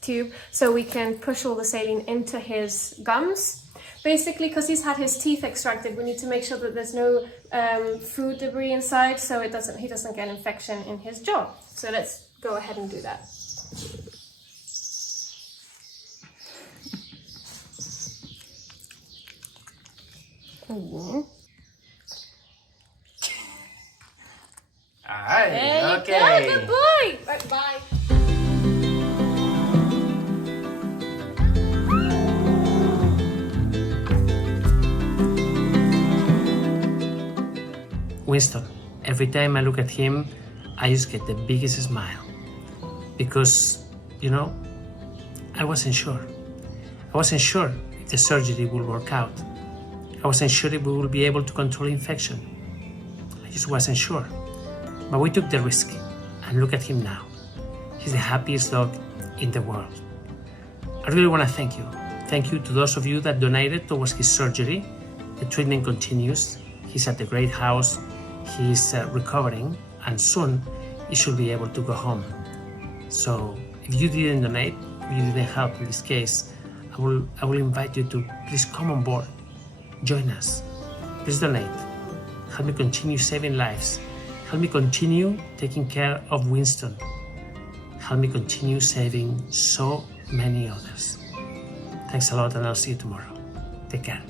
tube, so we can push all the saline into his gums. Basically, because he's had his teeth extracted, we need to make sure that there's no food debris inside, so he doesn't get infection in his jaw. So let's go ahead and do that. Alright, okay. There you go, good boy! Right, bye. Winston, every time I look at him, I just get the biggest smile. Because, you know, I wasn't sure. I wasn't sure if the surgery would work out. I wasn't sure if we would be able to control infection. I just wasn't sure. But we took the risk, and look at him now. He's the happiest dog in the world. I really want to thank you. Thank you to those of you that donated towards his surgery. The treatment continues. He's at the great house. He's recovering, and soon he should be able to go home. So if you didn't donate, if you didn't help in this case, I will invite you to please come on board. Join us. Please donate. Help me continue saving lives. Help me continue taking care of Winston. Help me continue saving so many others. Thanks a lot, and I'll see you tomorrow. Take care.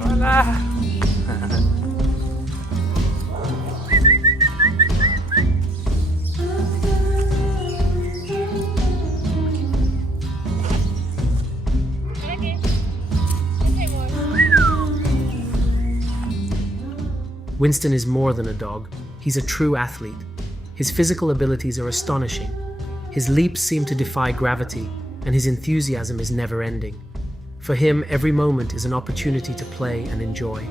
Hola. Winston is more than a dog. He's a true athlete. His physical abilities are astonishing. His leaps seem to defy gravity, and his enthusiasm is never-ending. For him, every moment is an opportunity to play and enjoy.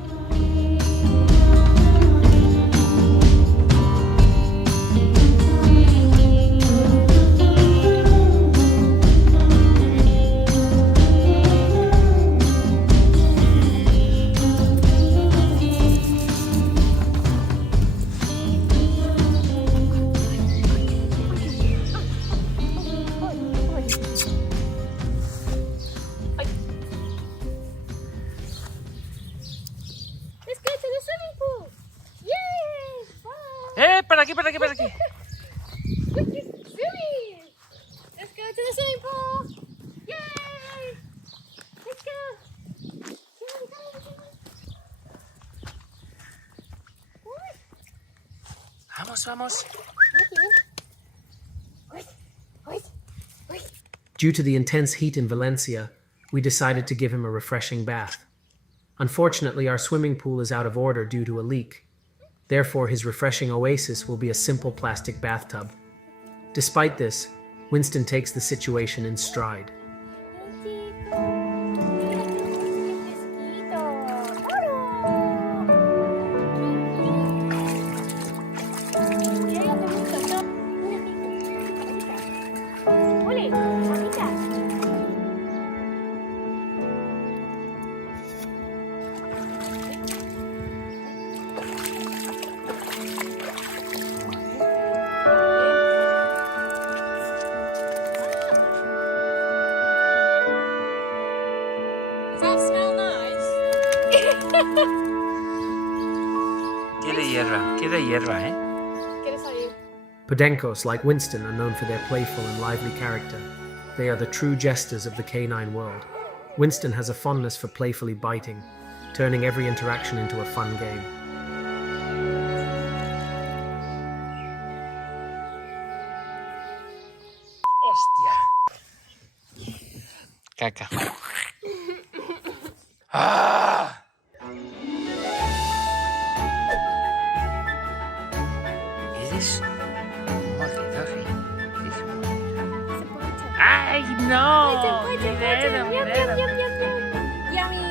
Para aquí, para aquí, para aquí. Let's go to the swimming pool. Yay! Let's go. Vamos, vamos. Due to the intense heat in Valencia, we decided to give him a refreshing bath. Unfortunately, our swimming pool is out of order due to a leak. Therefore, his refreshing oasis will be a simple plastic bathtub. Despite this, Winston takes the situation in stride. Quiere hierba, ¿eh? Podencos, like Winston, are known for their playful and lively character. They are the true jesters of the canine world. Winston has a fondness for playfully biting, turning every interaction into a fun game. Hostia. Caca. ¡Ah! ¿Eres? ¿Cómo quedó, sí? No, Yummy.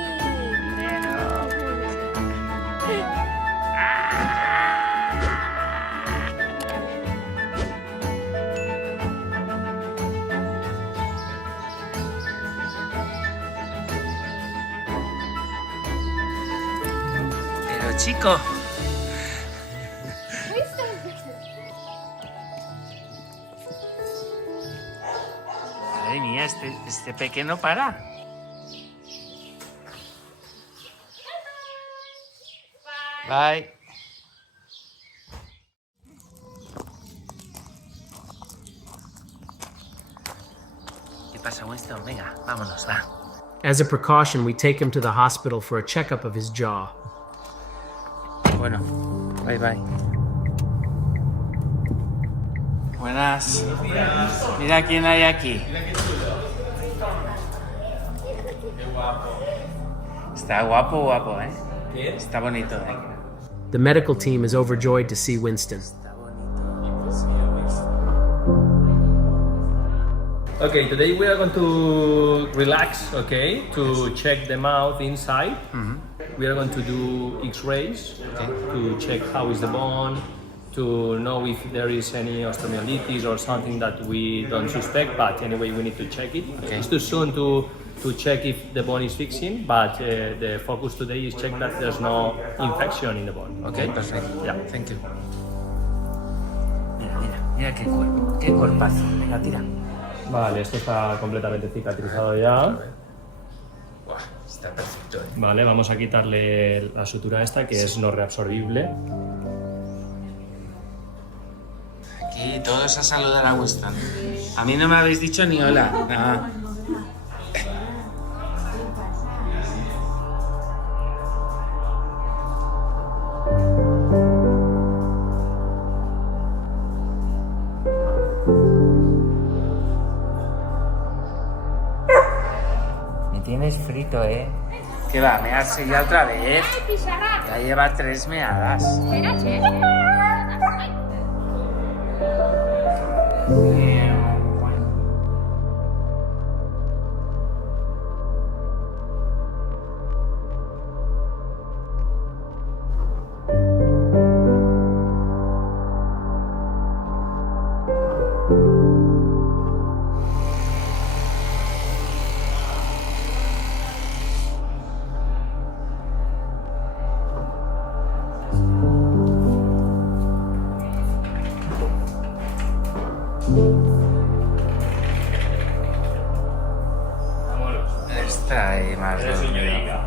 Pero chico. Madre mía, este pequeño no para. Bye. ¿Qué pasa, Winston? Venga, vámonos, va. As a precaution, we take him to the hospital for a checkup of his jaw. Bueno, bye bye. Buenas. Mira quién hay aquí. Está guapo, ¿eh? Está bonito, ¿eh? The medical team is overjoyed to see Winston. Okay, today we are going to relax, okay, to check the mouth inside. We are going to do X-rays to check how is the bone, to know if there is any osteomyelitis or something that we don't suspect, but anyway we need to check it. Okay. It's too soon to check if the bone is fixing, but the focus today is check that there's no infection in the bone. Okay, perfect. Yeah. Thank you. Mira qué cuerpo, qué cuerpazo. Venga, tira. Vale, esto está completamente cicatrizado ya. Está perfecto. Vale, vamos a quitarle la sutura esta que es no reabsorbible. Aquí todos a saludar a Winston. A mí no me habéis dicho ni hola. Ah. Me tienes frito, ¿eh? ¿Qué va? ¿Mearse ya otra vez? Ya lleva 3 meadas. Está ahí más dormido.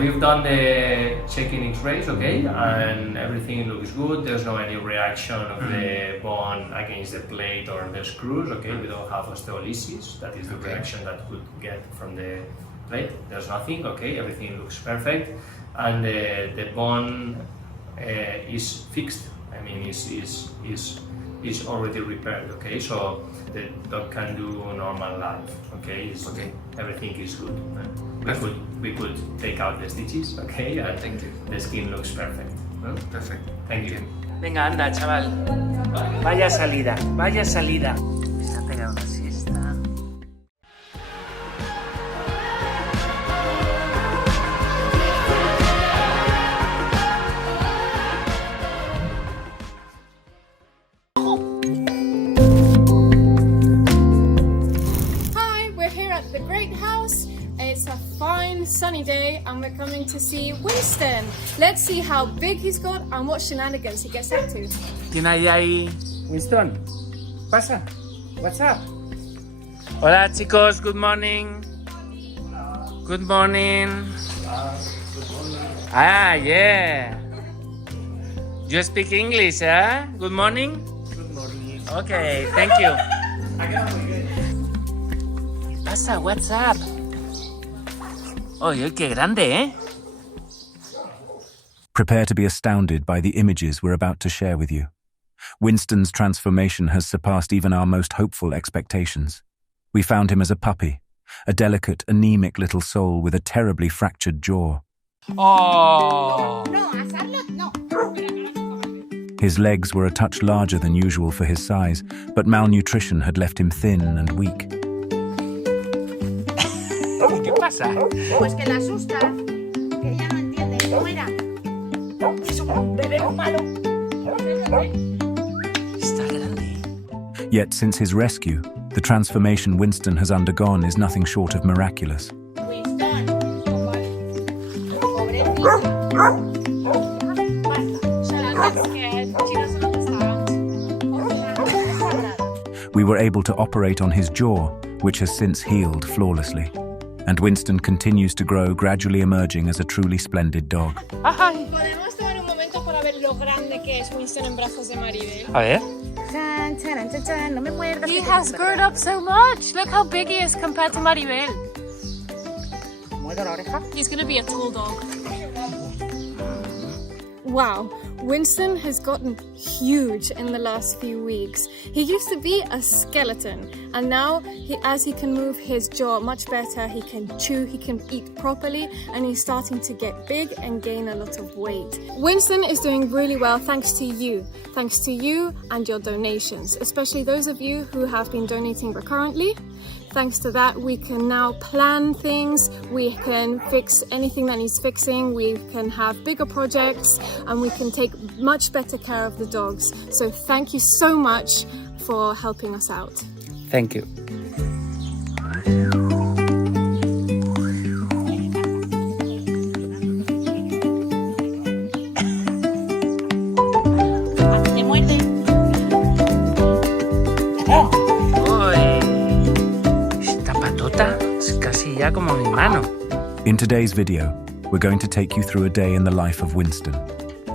We've done the checking X-rays, okay, and everything looks good. There's no any reaction of the bone against the plate or the screws, okay. We don't have osteolysis. That is the reaction that could get from the plate. There's nothing, okay. Everything looks perfect, and the bone is fixed. I mean, is already repaired, okay. So the dog can do normal life, okay. Everything is good. We could take out the stitches, okay, and the skin looks perfect. Perfect. Thank you. Venga, anda, chaval. Vaya salida, vaya salida. Se ha pegado una siesta. Hi, we're here at the Great House. It's a fine sunny day and we're coming to see Winston. Let's see how big he's got and what shenanigans he gets up to. ¿Quién hay ahí? Winston, pasa. What's up? Hola chicos, good morning. Good morning. Ah, yeah. You speak English, eh? Good morning? Good morning. Okay, thank you. ¿Qué pasa? What's up? Oye, qué grande, ¿eh? Prepare to be astounded by the images we're about to share with you. Winston's transformation has surpassed even our most hopeful expectations. We found him as a puppy, a delicate, anemic little soul with a terribly fractured jaw. Oh! His legs were a touch larger than usual for his size, but malnutrition had left him thin and weak. ¿Qué pasa? Pues que la asusta, que ella no entiende. ¿Cómo era? Es un bebé muy malo. Está grande. Yet since his rescue, the transformation Winston has undergone is nothing short of miraculous. Winston. Pobrecito. We were able to operate on his jaw, which has since healed flawlessly. And Winston continues to grow, gradually emerging as a truly splendid dog. Podemos tomar un momento para ver lo grande que es Winston en brazos de Maribel. A ver. Chan, chan, chan, chan. No me muerdas. He has grown up so much. Look how big he is compared to Maribel. Muerdo la oreja. He's gonna be a tall dog. Wow, Winston has gotten huge in the last few weeks. He used to be a skeleton, and now as he can move his jaw much better, he can chew, he can eat properly, and he's starting to get big and gain a lot of weight. Winston is doing really well thanks to you and your donations, especially those of you who have been donating recurrently. Thanks to that, we can now plan things, we can fix anything that needs fixing, we can have bigger projects, and we can take much better care of the dogs. So thank you so much for helping us out. Thank you. Te muerde. Esta patota es casi ya como mi mano. In today's video, we're going to take you through a day in the life of Winston.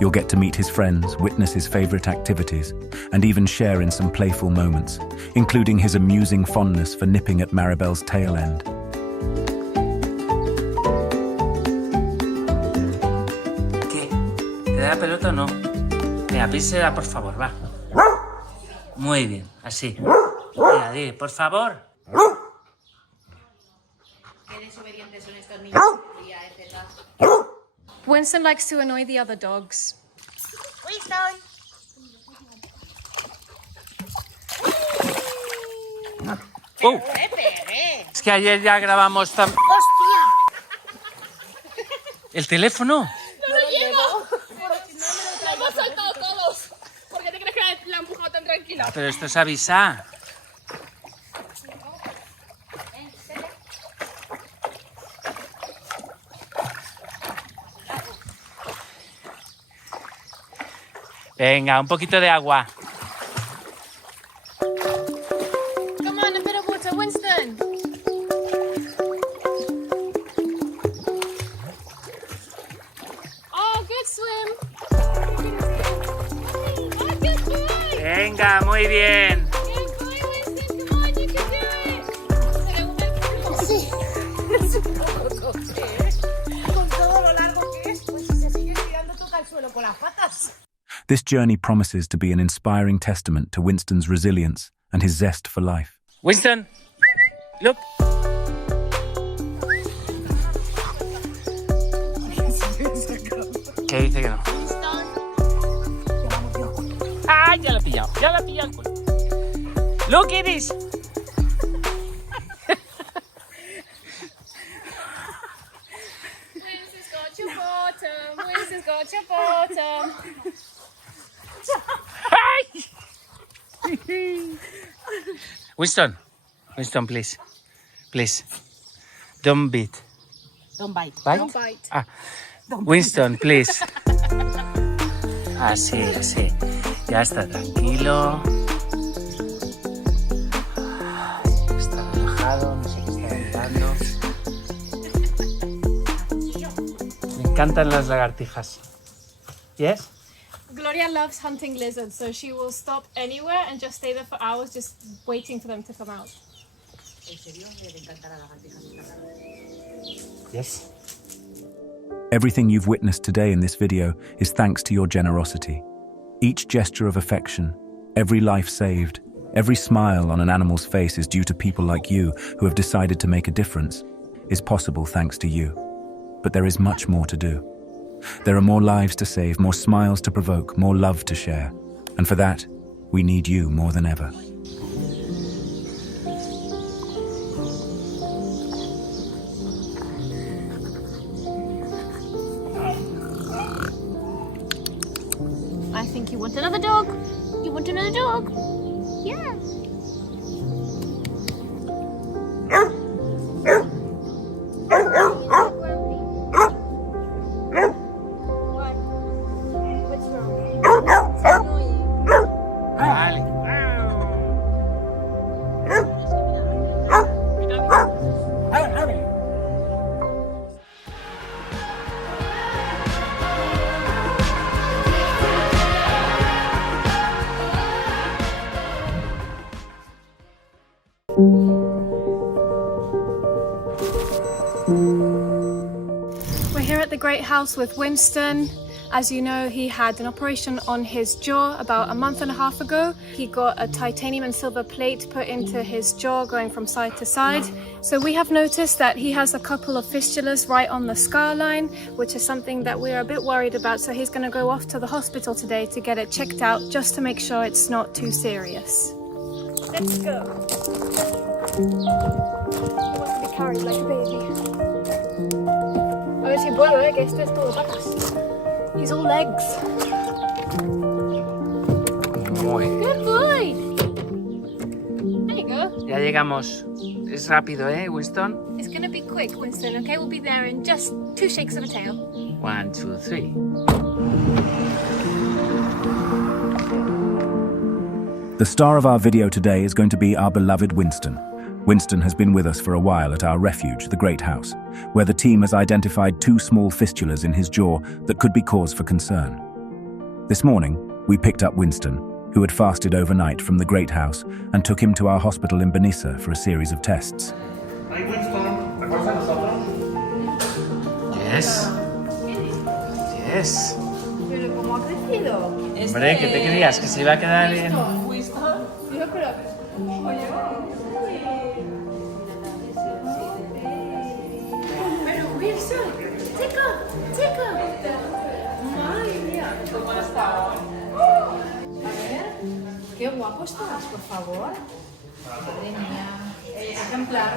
You'll get to meet his friends, witness his favorite activities, and even share in some playful moments, including his amusing fondness for nipping at Maribel's tail end. ¿Qué? ¿Te da la pelota o no? Venga, písela, por favor, va. Muy bien, así. Venga, di, por favor. Qué desobedientes son estos niños. Winston likes to annoy the other dogs. Winston. Oh. Es que ayer ya grabamos tan... ¡Hostia! ¿El teléfono? ¡No lo llevo! ¡Lo hemos saltado todos! ¿Por qué te crees que la he empujado tan tranquila? Ah, pero esto es avisar. Venga, un poquito de agua. Come on, a bit of water, Winston. Oh, good swim. Oh, good boy. Venga, muy bien. Good boy, Winston. Come on, you can do it. Sí. Es un poco coge, ¿eh? Con todo lo largo que es, pues si se sigue tirando toca el suelo con las patas. This journey promises to be an inspiring testament to Winston's resilience and his zest for life. Winston, look. ¿Qué dice que no? ¡Ah, ya la he pillado! ¡Ya la he pillado! ¡Look at this! Winston's got your bottom. Winston's got your bottom. Winston, please. Please. Don't beat. Don't bite. Bite? Don't bite. Ah. Winston, please. Así, así. Ya está tranquilo. Está relajado, no sé qué está mirando. Me encantan las lagartijas. Yes? Gloria loves hunting lizards, so she will stop anywhere and just stay there for hours, just waiting for them to come out. ¿En serio? ¿Le encantan las lagartijas? Yes. Everything you've witnessed today in this video is thanks to your generosity. Each gesture of affection, every life saved, Every smile on an animal's face is due to people like you who have decided to make a difference, is possible thanks to you. But there is much more to do. There are more lives to save, more smiles to provoke, more love to share. And for that, we need you more than ever. I think you want another dog. You want another dog? Yeah. We're here at the Great House with Winston. As you know, he had an operation on his jaw about a month and a half ago. He got a titanium and silver plate put into his jaw going from side to side. So we have noticed that he has a couple of fistulas right on the scar line, which is something that we're a bit worried about. So he's going to go off to the hospital today to get it checked out just to make sure it's not too serious. Let's go. He wants to be carried like a baby. A ver si puedo, que esto es todo patas. He's all legs. Good boy. There you go. Ya llegamos. Es rápido, Winston? It's gonna be quick, Winston, okay? We'll be there in just 2 shakes of a tail. 1, 2, 3. The star of our video today is going to be our beloved Winston. Winston has been with us for a while at our refuge, the Great House, where the team has identified 2 small fistulas in his jaw that could be cause for concern. This morning, we picked up Winston, who had fasted overnight from the Great House, and took him to our hospital in Benissa for a series of tests. Hey Winston, ¿recuerdas a nosotros? Yes. Yes. Pero ¿cómo ha crecido? Hombre, ¿qué te creías? ¿Que se iba a quedar en...? Winston. Digo, pero... Oye, pero Wilson, chico. Madre mía, ¿cómo has estado? A ver, qué guapo estás, por favor. Madre mía, ejemplar.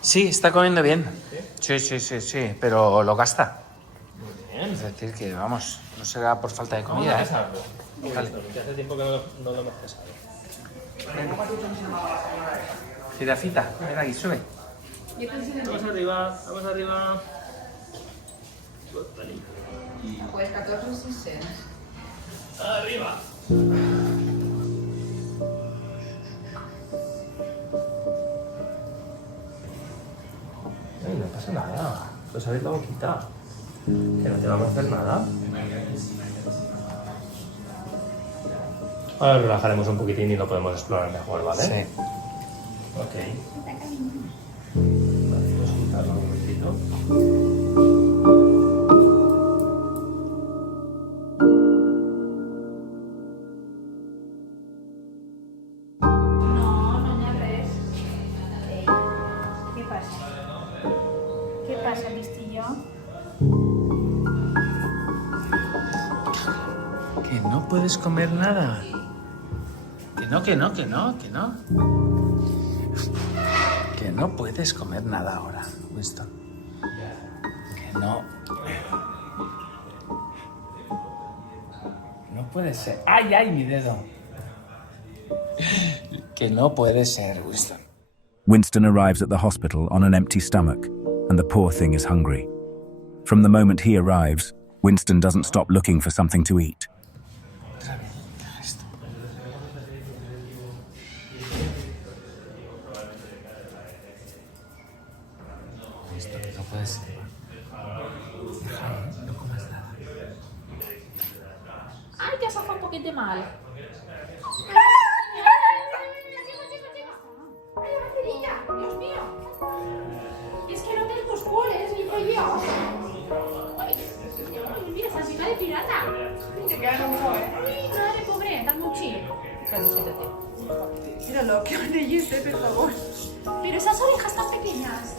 Sí, está comiendo bien. Sí, pero lo gasta. Es decir que, vamos, no será por falta de comida, Vale. Hace tiempo que no lo hemos pesado. Jirafita, ven aquí, sube. Vamos arriba. Pues 14 y 6. Arriba. No pasa nada. Pues abrir la boquita. Que no te vamos a hacer nada. Ahora relajaremos un poquitín y lo podemos explorar mejor, ¿vale? Sí. Ok. Vale, pues quitarlo un momentito. No me res. ¿Qué pasa? ¿Qué pasa, listillo? Que no puedes comer nada. Que no. Que no puedes comer nada ahora, Winston. Que no. No puede ser. ¡Ay, mi dedo! Que no puede ser, Winston. Winston arrives at the hospital on an empty stomach, and the poor thing is hungry. From the moment he arrives, Winston doesn't stop looking for something to eat. No puede ser. No comas nada. Ay, te has sacado un poquito mal. ¡Ay, la cerilla! ¡Dios mío! Es que no tengo escuelas, ni pollo. Ay, Dios mío, Vale, pirata. Te queda como, Ay, madre pobre, tan mochi. Míralo, qué orellete, por favor. Pero esas orejas tan pequeñas.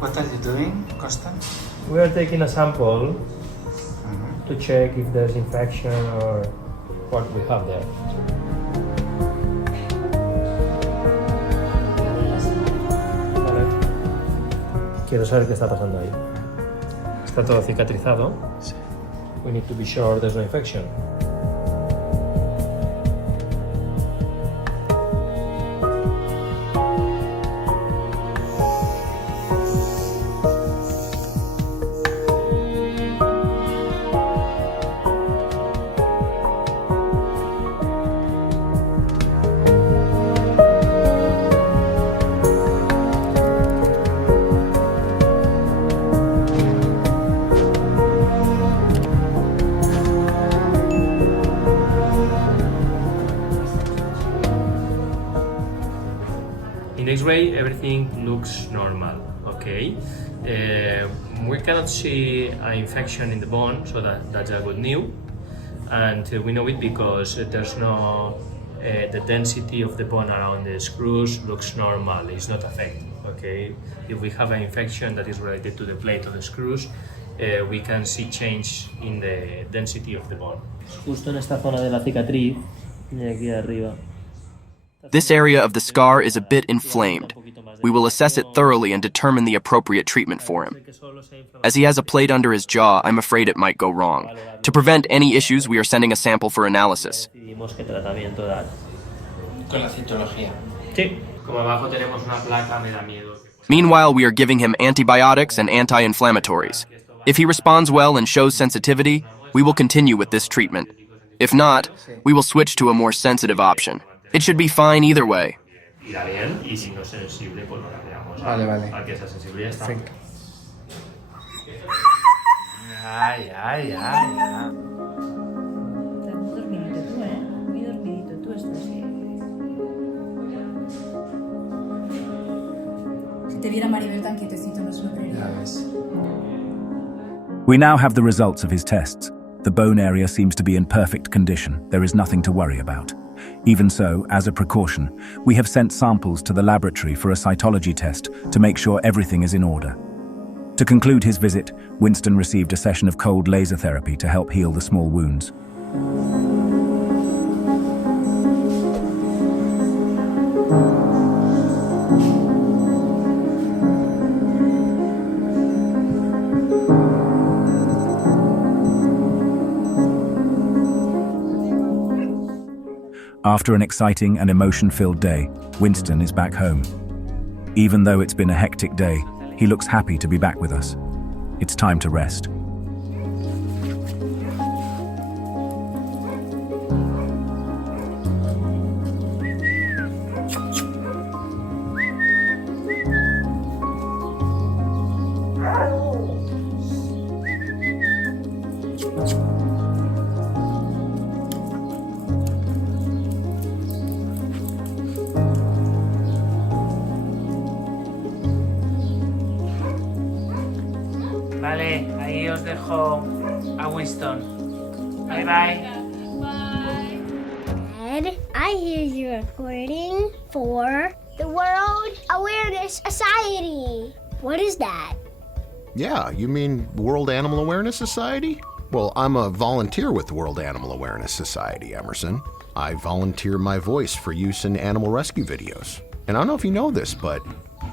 What are you doing, Costa? We are taking a sample to check if there's infection or what we have there. Vale. Quiero saber qué está pasando ahí. Está todo cicatrizado. Sí. We need to be sure there's no infection. In X-ray, everything looks normal, okay? We cannot see an infection in the bone, so that's a good news. And we know it because there's no, the density of the bone around the screws looks normal, it's not affected, okay? If we have an infection that is related to the plate of the screws, we can see change in the density of the bone. Justo en esta zona de la cicatriz, y aquí arriba. This area of the scar is a bit inflamed. We will assess it thoroughly and determine the appropriate treatment for him. As he has a plate under his jaw, I'm afraid it might go wrong. To prevent any issues, we are sending a sample for analysis. Decidimos qué tratamiento dar. Con la citología. Sí, como abajo tenemos una placa, me da miedo. Meanwhile, we are giving him antibiotics and anti-inflammatories. If he responds well and shows sensitivity, we will continue with this treatment. If not, we will switch to a more sensitive option. It should be fine either way. Irá bien, y si no es sensible, pues no la veamos. Vale. Al que sea sensible ya está. Perfecto. Ya. Estás muy dormidito tú, Muy dormidito tú estás. Si te viera Maribel tan quietecito, no sonreiría. Ya ves. We now have the results of his tests. The bone area seems to be in perfect condition. There is nothing to worry about. Even so, as a precaution, we have sent samples to the laboratory for a cytology test to make sure everything is in order. To conclude his visit, Winston received a session of cold laser therapy to help heal the small wounds. After an exciting and emotion-filled day, Winston is back home. Even though it's been a hectic day, he looks happy to be back with us. It's time to rest. Vale, ahí os dejo a Winston. Bye bye. Dad, I hear you're recording for the World Awareness Society. What is that? Yeah, you mean World Animal Awareness Society? Well, I'm a volunteer with the World Animal Awareness Society, Emerson. I volunteer my voice for use in animal rescue videos. And I don't know if you know this, but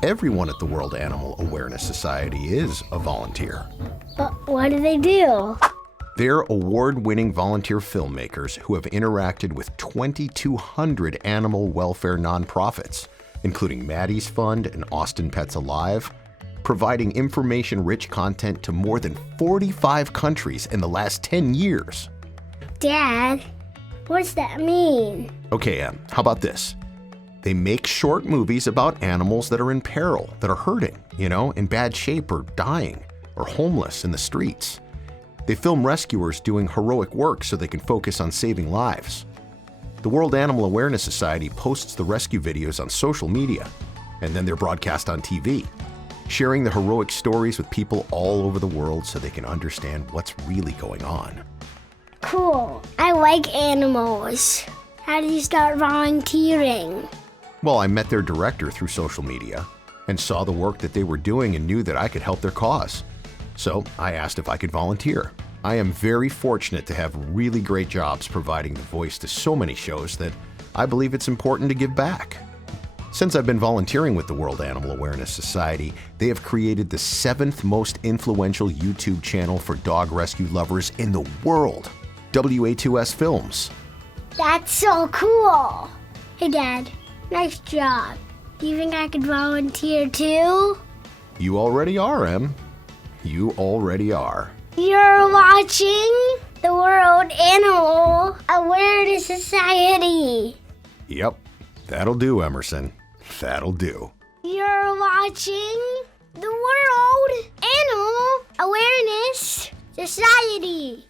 everyone at the World Animal Awareness Society is a volunteer. But what do they do? They're award-winning volunteer filmmakers who have interacted with 2,200 animal welfare nonprofits, including Maddie's Fund and Austin Pets Alive. providing information-rich content to more than 45 countries in the last 10 years. Dad, what does that mean? Okay, Em, how about this? They make short movies about animals that are in peril, that are hurting, in bad shape or dying, or homeless in the streets. They film rescuers doing heroic work so they can focus on saving lives. The World Animal Awareness Society posts the rescue videos on social media, and then they're broadcast on TV, sharing the heroic stories with people all over the world so they can understand what's really going on. Cool. I like animals. How did you start volunteering? Well, I met their director through social media and saw the work that they were doing and knew that I could help their cause. So I asked if I could volunteer. I am very fortunate to have really great jobs providing the voice to so many shows that I believe it's important to give back. Since I've been volunteering with the World Animal Awareness Society, they have created the 7th most influential YouTube channel for dog rescue lovers in the world, WA2S Films. That's so cool. Hey, Dad, nice job. Do you think I could volunteer too? You already are, Em. You already are. You're watching the World Animal Awareness Society. Yep, that'll do, Emerson. That'll do. You're watching the World Animal Awareness Society.